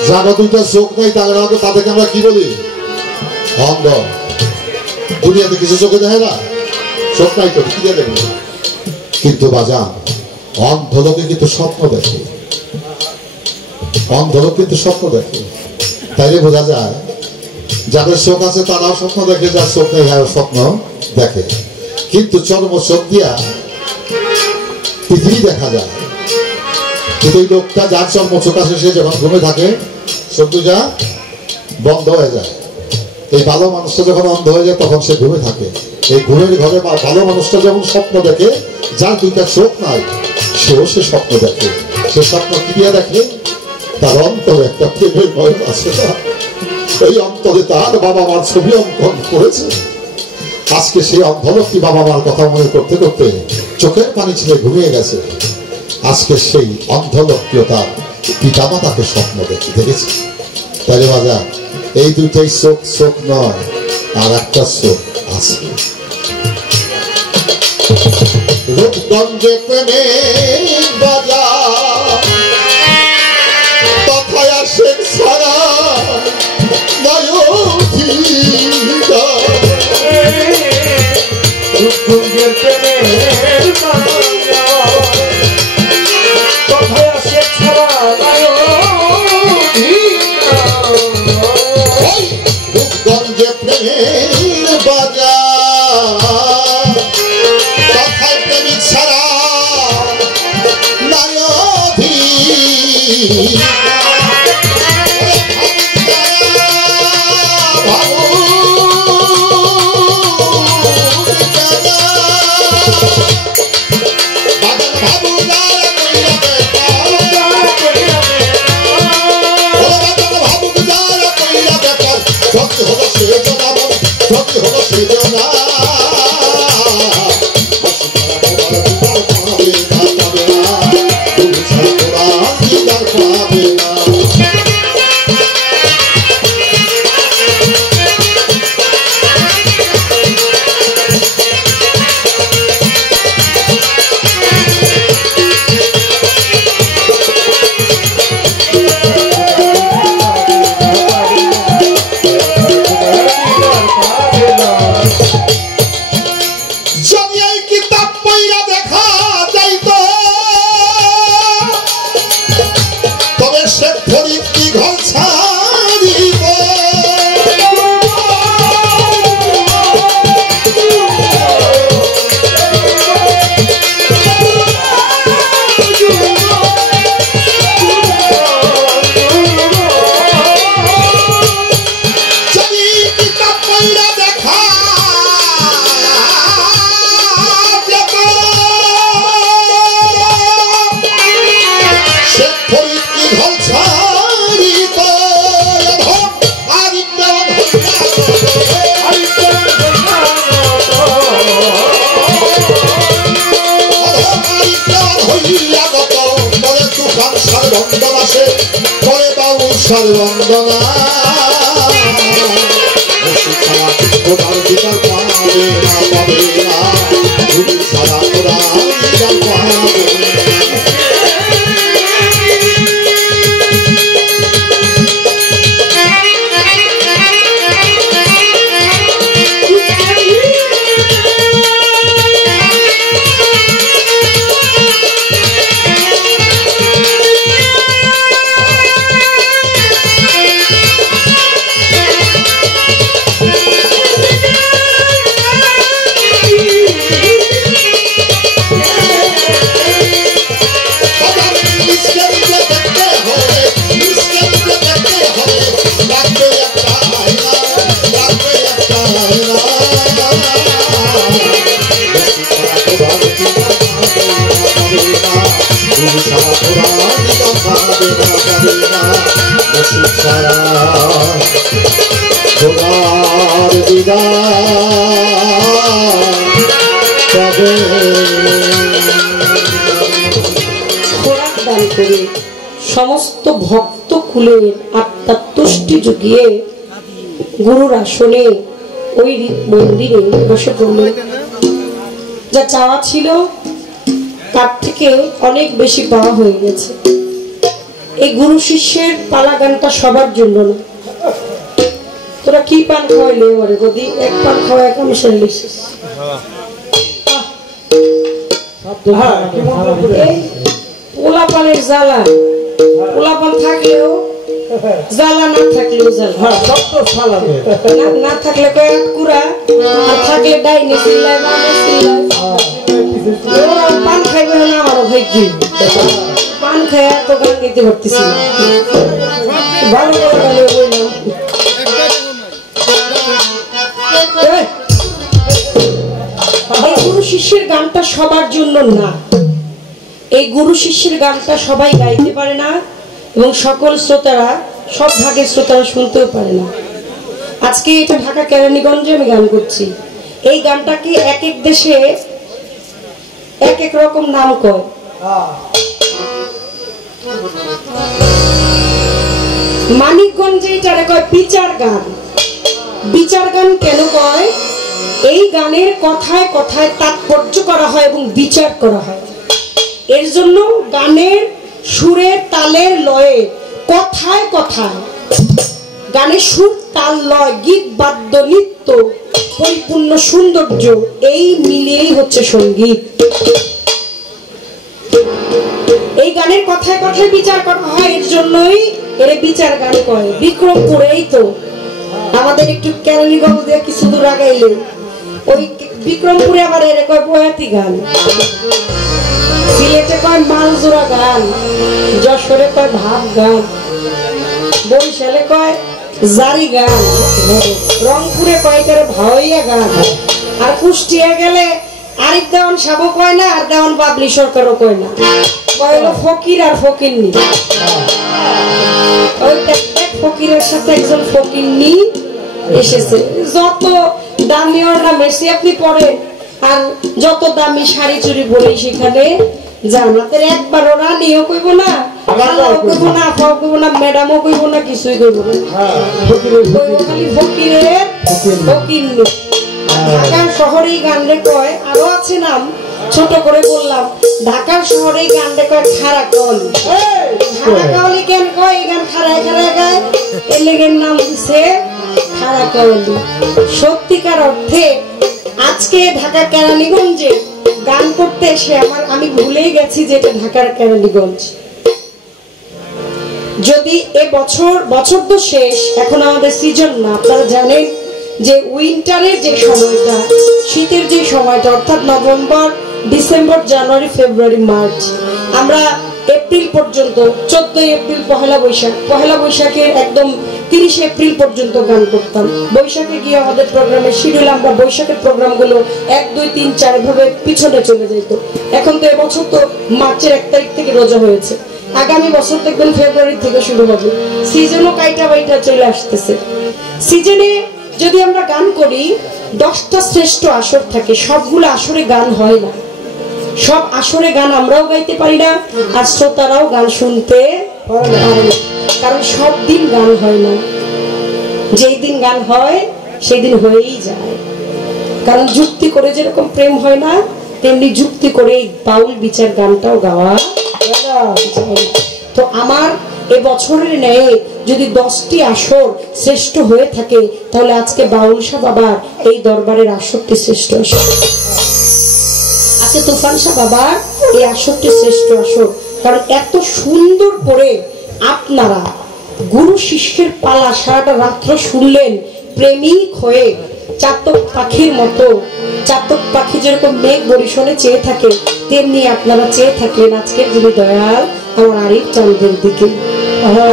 যারা দুইটা চোখ নেই তাদেরকে আমরা কি বলি? অন্ধ। দুনিয়াতে কিছু চোখে দেখে না, চোখ নাই তো কি দেখবে। কিন্তু বাজান অন্ধ লোকে কিন্তু স্বপ্ন দেখে, অন্ধ লোক কিন্তু স্বপ্ন দেখে। তাইলে বোঝা যায় যাদের চোখ আছে তারাও স্বপ্ন দেখে, যার চোখ নেই স্বপ্ন দেখে। কিন্তু চর্ম চোখ দিয়া পৃথিবী দেখা যায়, কিন্তু এই লোকটা যার চর্ম চোখ আছে সে যখন ঘুমে থাকে চোখ দুটা বন্ধ হয়ে যায়। এই ভালো মানুষটা যখন অন্ধ হয়ে যায় তখন সে ঘুমে থাকে। এই ঘুমের ঘরে ভালো মানুষটা যখন স্বপ্ন দেখে, যার দুইটা চোখ নাই সেও সে স্বপ্ন দেখে। সে স্বপ্ন কি দিয়ে দেখে? তার অন্তরে একটা প্রেমের নয়ন আছে না, এই অন্তরে তার বাবা মার ছবি অঙ্কন করেছে। আজকে সেই অন্ধলোকটি বাবা মার কথা মনে করতে করতে চোখের পানি ছেড়ে ঘুমিয়ে গেছে। আজকে সেই অন্ধলোকটিও তার পিতা মাতাকে স্বপ্ন দেখেছে। তাহলে বাজা এই দুটাই চোখ চোখ নয়, আর একটা চোখ আছে। রূপগঞ্জে প্রেমের বাজার তথায় আসে সারা রূপগঞ্জের প্রেমের বাজার তথায় আসে সারা রূপগঞ্জে প্রেমের বাজার তথায় প্রেমিক ছাড়া নায়ধি সর্বন্দনা খোদার বিচার পাবে না পাবে না সারা খোদার বিচার পাবে। সমস্ত ভক্ত কুলের আত্মার তুষ্টি জুগিয়ে গুরুর আসনে ওই মন্দিরে বসে পড়লেন। যা চাওয়া ছিল তার থেকে অনেক বেশি পাওয়া হয়ে গেছে। এই গুরু শিষ্যের পালা গানটা সবার জন্য না। তোরা কি পান খাওয়াইলে ওরে? যদি এক পান খাওয়াই কম শরীর পোলা পানের জ্বালা, পোলা পান থাকলেও জ্বালা, না থাকলেও জ্বালা, না থাকলে কয়েক কুড়া, আর থাকলে ডাইনে চিল্লায় পান খাইবে না। আমারও ভাগ্য পান খায় এত গান গাইতে পারতেছি না। ভালো করে গালে বললাম এই গুরু শিষ্যের গানটা সবার জন্য না। এই গুরু শিষ্যের গানটা সবাই গাইতে পারে না। এবং সকল শ্রোতারা, সব ভাগের শ্রোতারা শুনতেও পারে না। আজকে এটা ঢাকা কেরানীগঞ্জে আমি গান করছি। এই গানটাকে এক এক দেশে এক এক রকম নাম কয়। মানিকগঞ্জে এটারে কয় বিচার গান। বিচার গান কেন কয়? এই গানের কথায় কথায় তাৎপর্য করা হয় এবং বিচার করা হয়। এর জন্য গানের সুরে, তালের, লয়ে, কথায় কথায়, গানের সুর, তাল, লয়, গীত, বাদ্য, নৃত্য, পরিপূর্ণ সৌন্দর্য, এই মিলিয়েই হচ্ছে সঙ্গীত। এই গানের কথায় কথায় বিচার করা হয়, এর জন্যই এর বিচার গান কয়। বিক্রমপুরেই তো আমাদের একটু কেরানীগঞ্জ দিয়ে কিছু দূর আগাইলে ওই বিক্রমপুরে আবার এর কয় বয়াতি গান, সিলেটে কয় মালজোড়া গান, যশোরে কয় ভাব গান, বরিশালে কয় জারি গান, রংপুরে কয় করে ভাওয়াইয়া গান, আর কুষ্টিয়া গেলে আরিফ দেওয়ান সাবও কয় না, আর দেওয়ান বাবলি সরকারও কয় না, কয় হলো ফকির আর ফকিরনি। ওই ফকিরের সাথে একজন ফকিরনি এসেছে। যত দামি অর্নামেন্টস আপনি পরেন আর যত দামি শাড়ি চুরি বলি সেখানে জানাতের একবার ওরা নিয়েও কইব না, খালাও কইব না, আপাও কইব না, ম্যাডামও কইব না, কিছুই কইব না, খালি ফকিরের ফকিরনি। ঢাকার শহরে এই গান রে কয়, আরো আছে নাম, ছোট করে বললাম। ঢাকার শহরে এই গান রে কয় খারা কাওয়ালি। খারা কাওয়ালি কেন কয়? এই গান খারায় খারায় গায়, এর লেগের নাম দিছে খারা কাওয়ালি। সত্যিকার অর্থে আজকে ঢাকা কেরানীগঞ্জে গান করতে এসে আমি ভুলেই গেছি যে এটা ঢাকার কেরানীগঞ্জ। যদি এ বছর তো শেষ, এখন আমাদের সিজন না। আপনারা জানেন যে উইন্টারের যে সময়টা, শীতের যে সময়টা, অর্থাৎ নভেম্বর, ডিসেম্বর, জানুয়ারি, ফেব্রুয়ারি, মার্চ, আমরা এপ্রিল পর্যন্ত, 14 এপ্রিল পহেলা বৈশাখ, পহেলা বৈশাখের একদম 30 এপ্রিল পর্যন্ত গান করতাম। বৈশাখে গিয়ে আমাদের প্রোগ্রামের শিডিউল, আমরা বৈশাখের প্রোগ্রামগুলো 1, 2, 3, 4 ভাবে পিছনে চলে যেত। এখন তো এবছর তো মার্চের 1 তারিখ থেকে রোজা হয়েছে, আগামী বছর দেখবেন ফেব্রুয়ারি থেকে শুরু হবে। সিজনও কাইটা বাইটা চলে আসতেছে। সিজনে যদি আমরা গান করি, 10টা শ্রেষ্ঠ আসর থাকে, সবগুলো আসরে গান হয় না। সব আসরে গান আমরাও গাইতে পারি না, আর শ্রোতারাও গান শুনতে পারে না, কারণ সব দিন গান হয় না। যেই দিন গান হয় সেই দিন হয়েই যায়। কারণ যুক্তি করে যেরকম প্রেম হয় না, তেমনি যুক্তি করে এই বাউল বিচার গানটাও গাওয়া যায়। তো আমার এবছরের ন্যায় যদি 10টি আসর শ্রেষ্ঠ হয়ে থাকে, তাহলে আজকে বাউল শাহ বাবার এই দরবারের আসরটি শ্রেষ্ঠ আসর। আজকে তুফান শাহ বাবার এই আসরটি শ্রেষ্ঠ আসর, কারণ এত সুন্দর করে আপনারা গুরু শিষ্যের পালা সারাটা রাত্র শুনলেন, প্রেমিক হয়ে চাতক পাখির মতো। চাতক পাখি যেরকম মেঘ বরিশনে চেয়ে থাকে, তেমনি আপনারা চেয়ে থাকলেন আজকের যিনি দয়াল আমার আরিফ চাঁদের দিকে।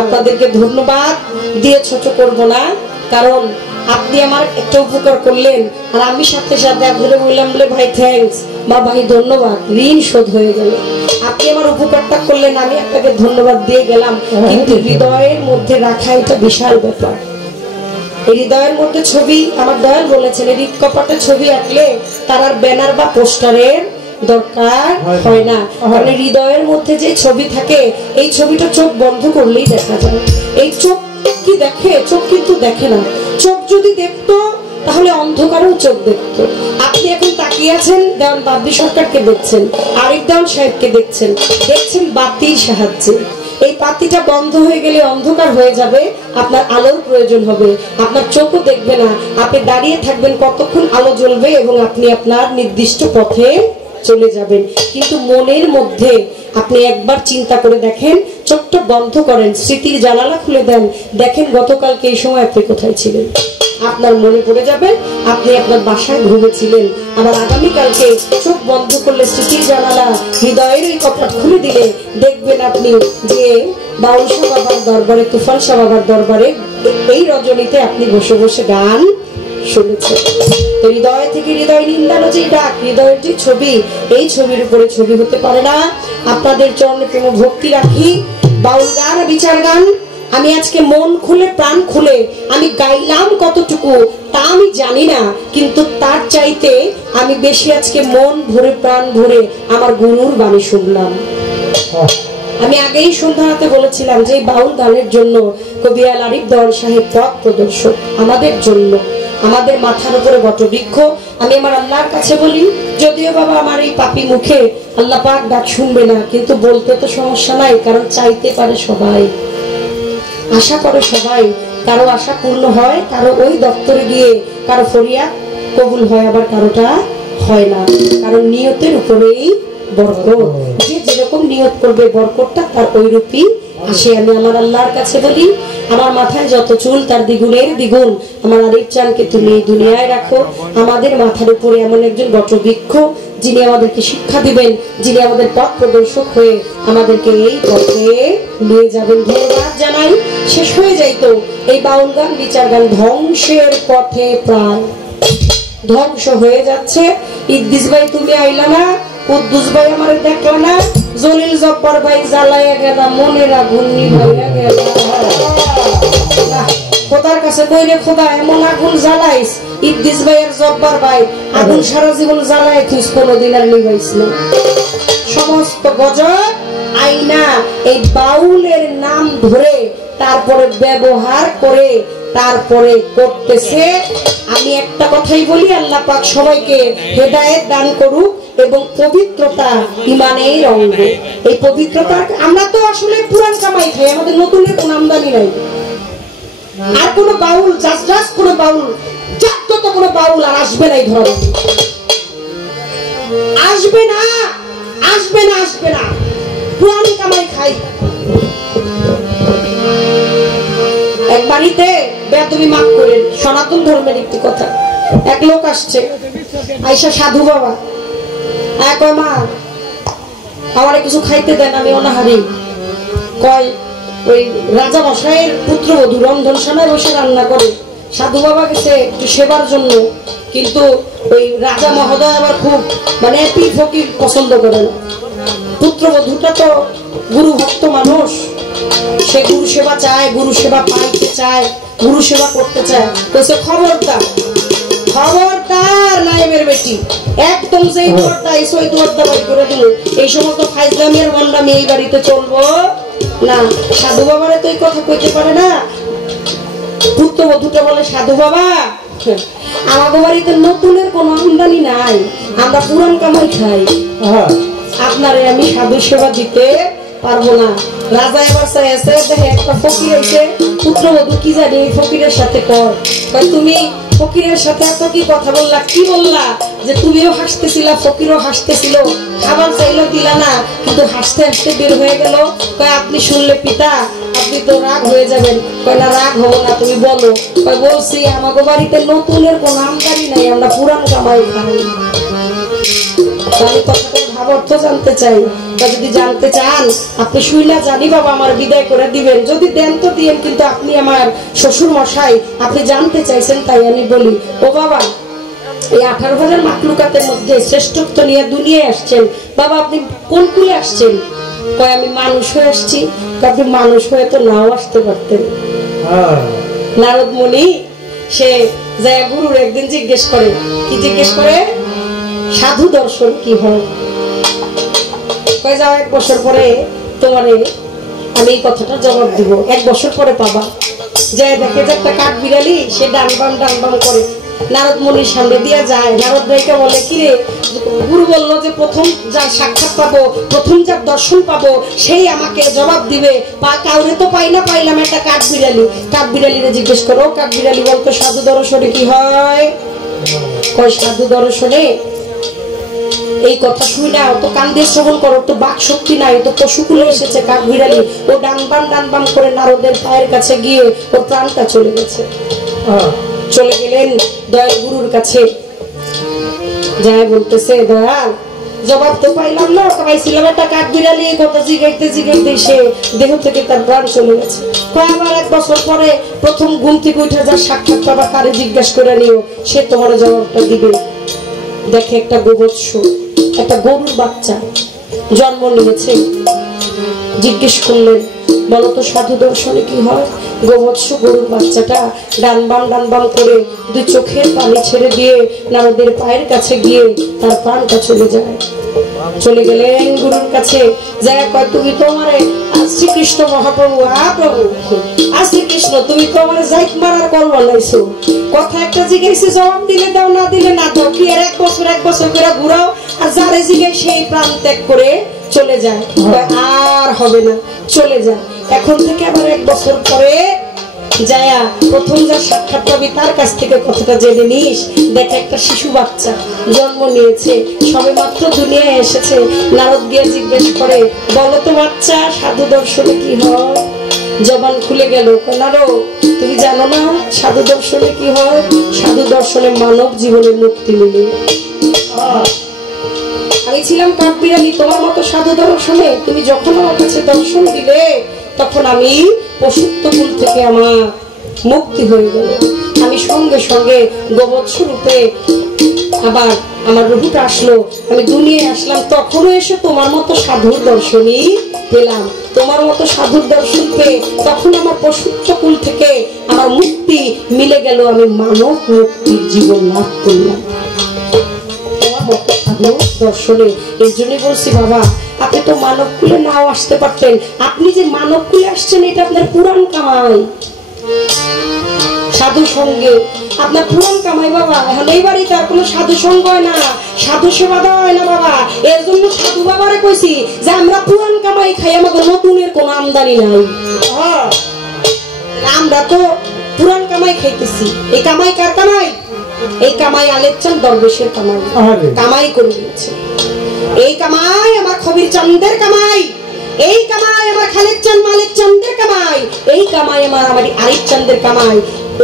আপনাদেরকে ধন্যবাদ দিয়ে ছোট করব না, কারণ আপনি আমার একটা উপকার করলেন, আর আমি সাথে সাথে আপনাদের বললাম বলে ভাই থ্যাংকস বা ভাই ধন্যবাদ, ঋণ শোধ হয়ে গেল। আপনি আমার উপকারটা করলেন, আমি আপনাকে ধন্যবাদ দিয়ে গেলাম, কিন্তু হৃদয়ের মধ্যে রাখা এটা বিশাল ব্যাপার। এই হৃদয়ের মধ্যে ছবি, আমার দয়াল বলেছেন, এই কপাটে ছবি আঁকলে তার আর ব্যানার বা পোস্টারের দরকার হয় না, কারণ হৃদয়ের মধ্যে যে ছবি থাকে, এই ছবিটা চোখ বন্ধ করলেই দেখা যায়। এই চোখ কি দেখে? চোখ কিন্তু দেখে না। চোখ যদি দেখতো তাহলে অন্ধকারেও চোখ দেখতো। আপনি এখন তাকিয়ে আছেন, দেওয়ান বাবলি সরকারকে দেখছেন, আরিফ দেওয়ান সাহেবকে দেখছেন, দেখছেন বাতির সাহায্যে। এই বাতিটা বন্ধ হয়ে গেলে অন্ধকার হয়ে যাবে, আপনার আলোর প্রয়োজন হবে, আপনার চোখও দেখবে না, আপনি দাঁড়িয়ে থাকবেন কতক্ষণ আলো জ্বলবে এবং আপনি আপনার নির্দিষ্ট পথে চলে যাবেন। কিন্তু মনের মধ্যে আপনি একবার চিন্তা করে দেখেন, চোখটা বন্ধ করেন, স্মৃতির জানালা খুলে দেন, দেখেন গতকালকে এই সময় আপনি কোথায় ছিলেন। আপনার মনে পড়ে যাবে আপনি আপনার বাসায় ঘুমেছিলেন। আবার আগামীকালকে চোখ বন্ধ করলে স্মৃতির জানালা, হৃদয়ের ওই কপাট খুলে দিলে দেখবেন আপনি যে বাউল শাহ বাবার দরবারে, তুফান শাহ বাবার দরবারে এই রজনীতে আপনি বসে বসে গান শুনেছেন। হৃদয় থেকে হৃদয় নিন্দানো যে ডাক, হৃদয়ের যে ছবি, এই ছবির উপরে ছবি হতে পারে না। আপনাদের চরণে প্রেম ভক্তি রাখি, বাউল গান বিচার গান আমি আজকে মন খুলে প্রাণ খুলে আমি গাইলাম কতটুকু তা আমি জানি না, কিন্তু তার চাইতে আমি বেশি আজকে মন ভরে প্রাণ ভরে আমার গুরুর বাণী শুনলাম। আমি আগেই সন্ধ্যাতে বলেছিলাম যে বাউল গানের জন্য কবি আল আরিফ দয়াল সাহেব পথ প্রদর্শক, আমাদের জন্য, আমাদের মাথার উপরে বটবৃক্ষ। আমি আমার আল্লাহর কাছে বলি, যদিও বাবা আমার এই পাপী মুখে আল্লাহ পাক ডাক শুনবে না, কিন্তু বলতে তো সমস্যা নাই, কারণ চাইতে পারে সবাই, আশা করে সবাই, কারো আশা পূর্ণ হয়, কারো ওই দপ্তরে গিয়ে কারো ফরিয়াদ কবুল হয়, আবার কারোটা হয় না, কারণ নিয়তের উপরেই বরকত। যে যেরকম নিয়ত করবে বরকতটা তার ওই রূপই আসে। আমি আমার আল্লাহর কাছে বলি, আমার মাথায় যত চুল তার দ্বিগুণের দ্বিগুণ আমার আরিফ চাঁদকে তুমি দুনিয়ায় রাখো। আমাদের মাথার উপরে এমন একজন বটবৃক্ষ যিনি আমাদেরকে শিক্ষা দিবেন, যিনি আমাদের পথ প্রদর্শক হয়ে আমাদেরকে এই পথে নিয়ে যাবেন। ধন্যবাদ জানাই। শেষ হয়ে যাইতো এই বাউল গান বিচার গান, ধ্বংসের পথে প্রাণ ধ্বংস হয়ে যাচ্ছে। ইদ্দিস ভাই তুমি আইলা না, কুদ্দুস ভাই আমারে দেখলো না, জলিল জব্বার ভাই জ্বালাইয়া গেল, মনের আগুন নিভাইয়া গেল। খোদার কাছে কইলে খোদা এমন আগুন জ্বালাইস, ইদ্দিস ভাই আর জব্বার ভাই আগুন সারা জীবন জ্বালায় তুই কোনোদিন আর নিভাইস না। সমস্ত গজব আইনা এই বাউলের নাম ধরে তারপরে ব্যবহার করে তারপরে করতেছে। আমি একটা কথাই বলি, আল্লাহ পাক সবাইকে হেদায়েত দান করুক এবং পবিত্রতা ইমানের অঙ্গ। এই পবিত্রতা আমরা তো আসলে পুরান কামাই খাই, আমাদের নতুনের কোন আমদানি নাই। আর কোন বাউল জাস কোন বাউল জাগ্রত কোন বাউল আর আসবে না, এই ধরনের আসবে না, আসবে না, আসবে না। পুরান কামাই খাই। এক বাড়িতে বেয়াদবি মাফ করেন, সনাতন ধর্মের একটি কথা, এক লোক আসছে, আইসা সাধু বাবা কয় মা আমারে কিছু খাইতে দেন, আমি অনাহারি। কয় ওই রাজা মশাইয়ের পুত্রবধূ রন্ধনশালায় বসে রান্না করে। সাধু বাবা গেছে একটু সেবার জন্য, কিন্তু ওই রাজা মহোদয় আবার খুব মানে পীর ফকির পছন্দ করেন। পুত্রবধূটা তো গুরু ভক্ত মানুষ, সে গুরু সেবা চায়, গুরু সেবা পাইতে চায়, গুরু সেবা করতে চায়। বলছে খবরদার, খবরদার নাইমের বেটি, একদম যেই দুয়ারটা এসো ওই দুয়ারটা বাই করে দিল। এই সমস্ত ফাইজলামি আর বন্ডামি এই বাড়িতে চলবো না। সাধু বাবারে তো এই কথা কইতে পারে না। পুত্রবধূটা বলে সাধু বাবা আমাদের বাড়িতে নতুনের কোন আমদানি নাই, আমরা পুরান কামাই খাই, আপনারে আমি সাধু সেবা দিতে পারবো না। রাজা এবার চাইছে, দেখে একটা ফকির এসে, পুত্রবধূ কি জানি ফকিরের সাথে কয় তুমি ফকিরের সাথে এত কি কথা বললা, কি বললা যে তুমিও হাসতেছিলা ফকিরও হাসতেছিল, খাবার চাইলেও দিলা না, কিন্তু হাসতে হাসতে বের হয়ে গেল। কয় আপনি শুনলে পিতা আপনি তো রাগ হয়ে যাবেন। কয় না রাগ হবো না, তুমি বলো। কয় বলছি আমাকে বাড়িতে নতুনের কোন আমদানি নাই, আমরা পুরান কামাই খাই। আমি কথাটার ভাব অর্থ জানতে চাই, যদি জানতে চান আপনি শুইলা জানি বাবা আমার বিদায় করে দিবেন, যদি দেন তো দিয়েন, কিন্তু আপনি আমার শ্বশুর মশাই, আপনি জানতে চাইছেন তাই আমি বলি। ও বাবা এই 18,000 মাকলুকাতের মধ্যে শ্রেষ্ঠত্ব নিয়ে দুনিয়ায় আসছেন, বাবা আপনি কোন কুলে আসছেন? কয় আমি মানুষ হয়ে আসছি। আপনি মানুষ হয়ে তো নাও আসতে পারতেন। নারদ মুনি সে যায় গুরুর একদিন জিজ্ঞেস করে, কি জিজ্ঞেস করে? সাধু দর্শন কি হয়? কয় যাও 1 বছর পরে তোমারে আমি এই কথাটা জবাব দিব, 1 বছর পরে পাবা। যায় দেখে যে একটা কাঠ বিড়ালি সে ডান বাম করে নারদ মুনির সামনে দিয়ে যায়। নারদ ভাইকে বলে কিরে গুরু বললো যে প্রথম যার সাক্ষাৎ পাবো, প্রথম যার দর্শন পাবো সেই আমাকে জবাব দিবে, কাউরে তো পাইলাম একটা কাঠ বিড়ালি। কাঠ বিড়ালিরে জিজ্ঞেস করো, কাঠ বিড়ালি বলতো সাধু দর্শনে কি হয়? কয় সাধু দর্শনে এই কথা শুই না, অত কান দিয়ে শ্রবণ করো, তো বাক শক্তি নাই, তো পশুকুলে এসেছে কাঠ বিড়ালি। ও ডান বাম করে নারদের পায়ের কাছে গিয়ে ওর প্রাণটা চলে গেছে। চলে গেলেন দয়াল গুরুর কাছে, যায় বলতেছে দয়াল জবাব তো পাইলাম না, পাইছিলাম একটা কাঠ বিড়ালি, কথা জিগাইতে সে দেহ থেকে তার প্রাণ চলে গেছে। আবার 1 বছর পরে প্রথম ঘুম থেকে উঠে যা সাক্ষাৎ পাবা তারে জিজ্ঞাসা করে নিও, সে তোমার জবাবটা দিবে। দেখে একটা গোবৎস, একটা গরুর বাচ্চা জন্ম নিয়েছে। জিজ্ঞেস করলেন বলতো সাধু দর্শনে কি হয়? গোবৎস গরুর বাচ্চাটা ডান বাম করে দুই চোখের পানি ছেড়ে দিয়ে নারদের পায়ের কাছে গিয়ে তার প্রাণটা চলে যায়। চলে গেলেন গুরুর কাছে, যায় কয় তুমি তো আমারে শ্রীকৃষ্ণ মহাপ্রভু, প্রভু শ্রীকৃষ্ণ তুমি তো আমার জাইক মারার কল বানাইছো, কথা একটা জিজ্ঞাসা জবাব দিলে দাও, না দিলে না দাও, কি আর এক বছর করে ঘুরাও, আর যারে জিজ্ঞাসা সেই প্রাণ ত্যাগ করে চলে যায়। আর হবে না, চলে যায়। এখন থেকে আবার 1 বছর পরে যায়া প্রথম যার সাক্ষাৎ পাবি তার কাছ থেকে কথাটা জেনে নিস। দেখে একটা শিশু বাচ্চা জন্ম নিয়েছে, সবে মাত্র দুনিয়ায় এসেছে। নারদ গিয়ে জিজ্ঞেস করে, বলো তো বাচ্চা সাধু দর্শনে কি হয়? জবান খুলে গেল, নারদ তুমি জানো না সাধু দর্শনে কি হয়? সাধু দর্শনে মানব জীবনের মুক্তি মিলে। আমি ছিলাম কাঠবিড়ালি, তোমার মতো সাধু দর্শনে তুমি যখন আমার কাছে দর্শন দিলে তখন আমি পশুত্ব কুল থেকে আমার মুক্তি হয়ে গেল। আমি সঙ্গে সঙ্গে গোবৎস রূপে আবার আমার রূপটা আসলো, আমি দুনিয়ায় আসলাম। তখনও এসে তোমার মতো সাধুর দর্শনই পেলাম। তোমার মতো সাধুর দর্শন পেয়ে তখন আমার পশুত্ব কুল থেকে আমার মুক্তি মিলে গেল, আমি মানব মুক্তির জীবন লাভ করলাম দর্শনে। এই জন্যই বলছি বাবা, আপনি তো মানব কুলে নাও আসতে পারতেন। আপনি যে মানব কুলে আসছেন এটা আপনার পুরাণ কামাই, সাধু সঙ্গে আপনার পুরাণ কামাই বাবা। এখন এই বাড়িতে আর কোনো সাধু সঙ্গ হয় না, সাধু সেবা দেওয়া হয় না বাবা। এর জন্য সাধু বাবারে কইছি যে আমরা পুরাণ কামাই খাই, আমাদের নতুনের কোনো আমদানি নাই। আমরা তো পুরাণ কামাই খাইতেছি। এই কামাই কার কামাই? এই কামাই আলেকচান দরবেশের কামাই, কামাই করে দিয়েছে। এই কামাই আমার খবির চাঁদের কামাই, এই কামাই আমার খালেক চাঁদ মালিক চাঁদের কামাই, এই কামাই আমার আরিফ চাঁদের কামাই,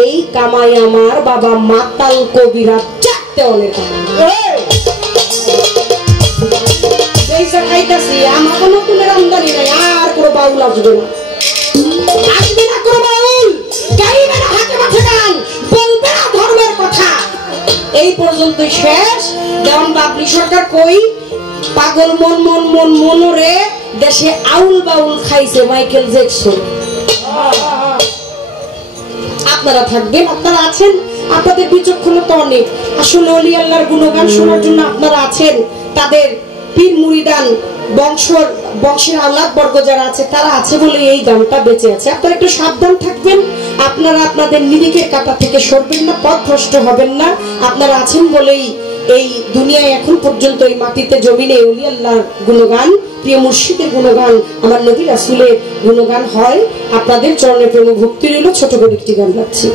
এই কামাই আমার বাবা মাতাল কবিরা চারটে অনেক কামাই। খাইতেছি আমার কোনো নতুনের আমদানি নাই। আর কোনো বাউল আসবে না, আসবে না কোনো বাউল, গাইবে না হাতে মাঠে গান, বলবে না ধর্মের কথা। এই পর্যন্তই শেষ। দেওয়ান বাবলি সরকার কই পাগল মনরে দেশে আউল বাউল খাইছে মাইকেল জ্যাকসন। আপনারা থাকবেন, আপনারা আছেন, আপনাদের বিচক্ষণতা অনেক। আসলে ওলি আল্লাহর গুণগান শোনার জন্য আপনারা আছেন। তাদের পীর মুরিদান বংশের আওলাদ বর্গ যারা আছে তারা আছে বলে এই গানটা বেঁচে আছে। আপনারা একটু সাবধান থাকবেন, আপনারা আপনাদের নিরিখের কাঁটা থেকে সরবেন না, পথ ভ্রষ্ট হবেন না। আপনারা আছেন বলেই এই দুনিয়ায় এখন পর্যন্ত এই মাটিতে জমিনে ওলি আল্লাহর গুণগান, প্রিয় মুর্শিদের গুণগান, আমার নবী রাসূলের গুণগান হয়। আপনাদের চরণে প্রেম ভক্তি রইল। ছোট করে একটি গান গাচ্ছি।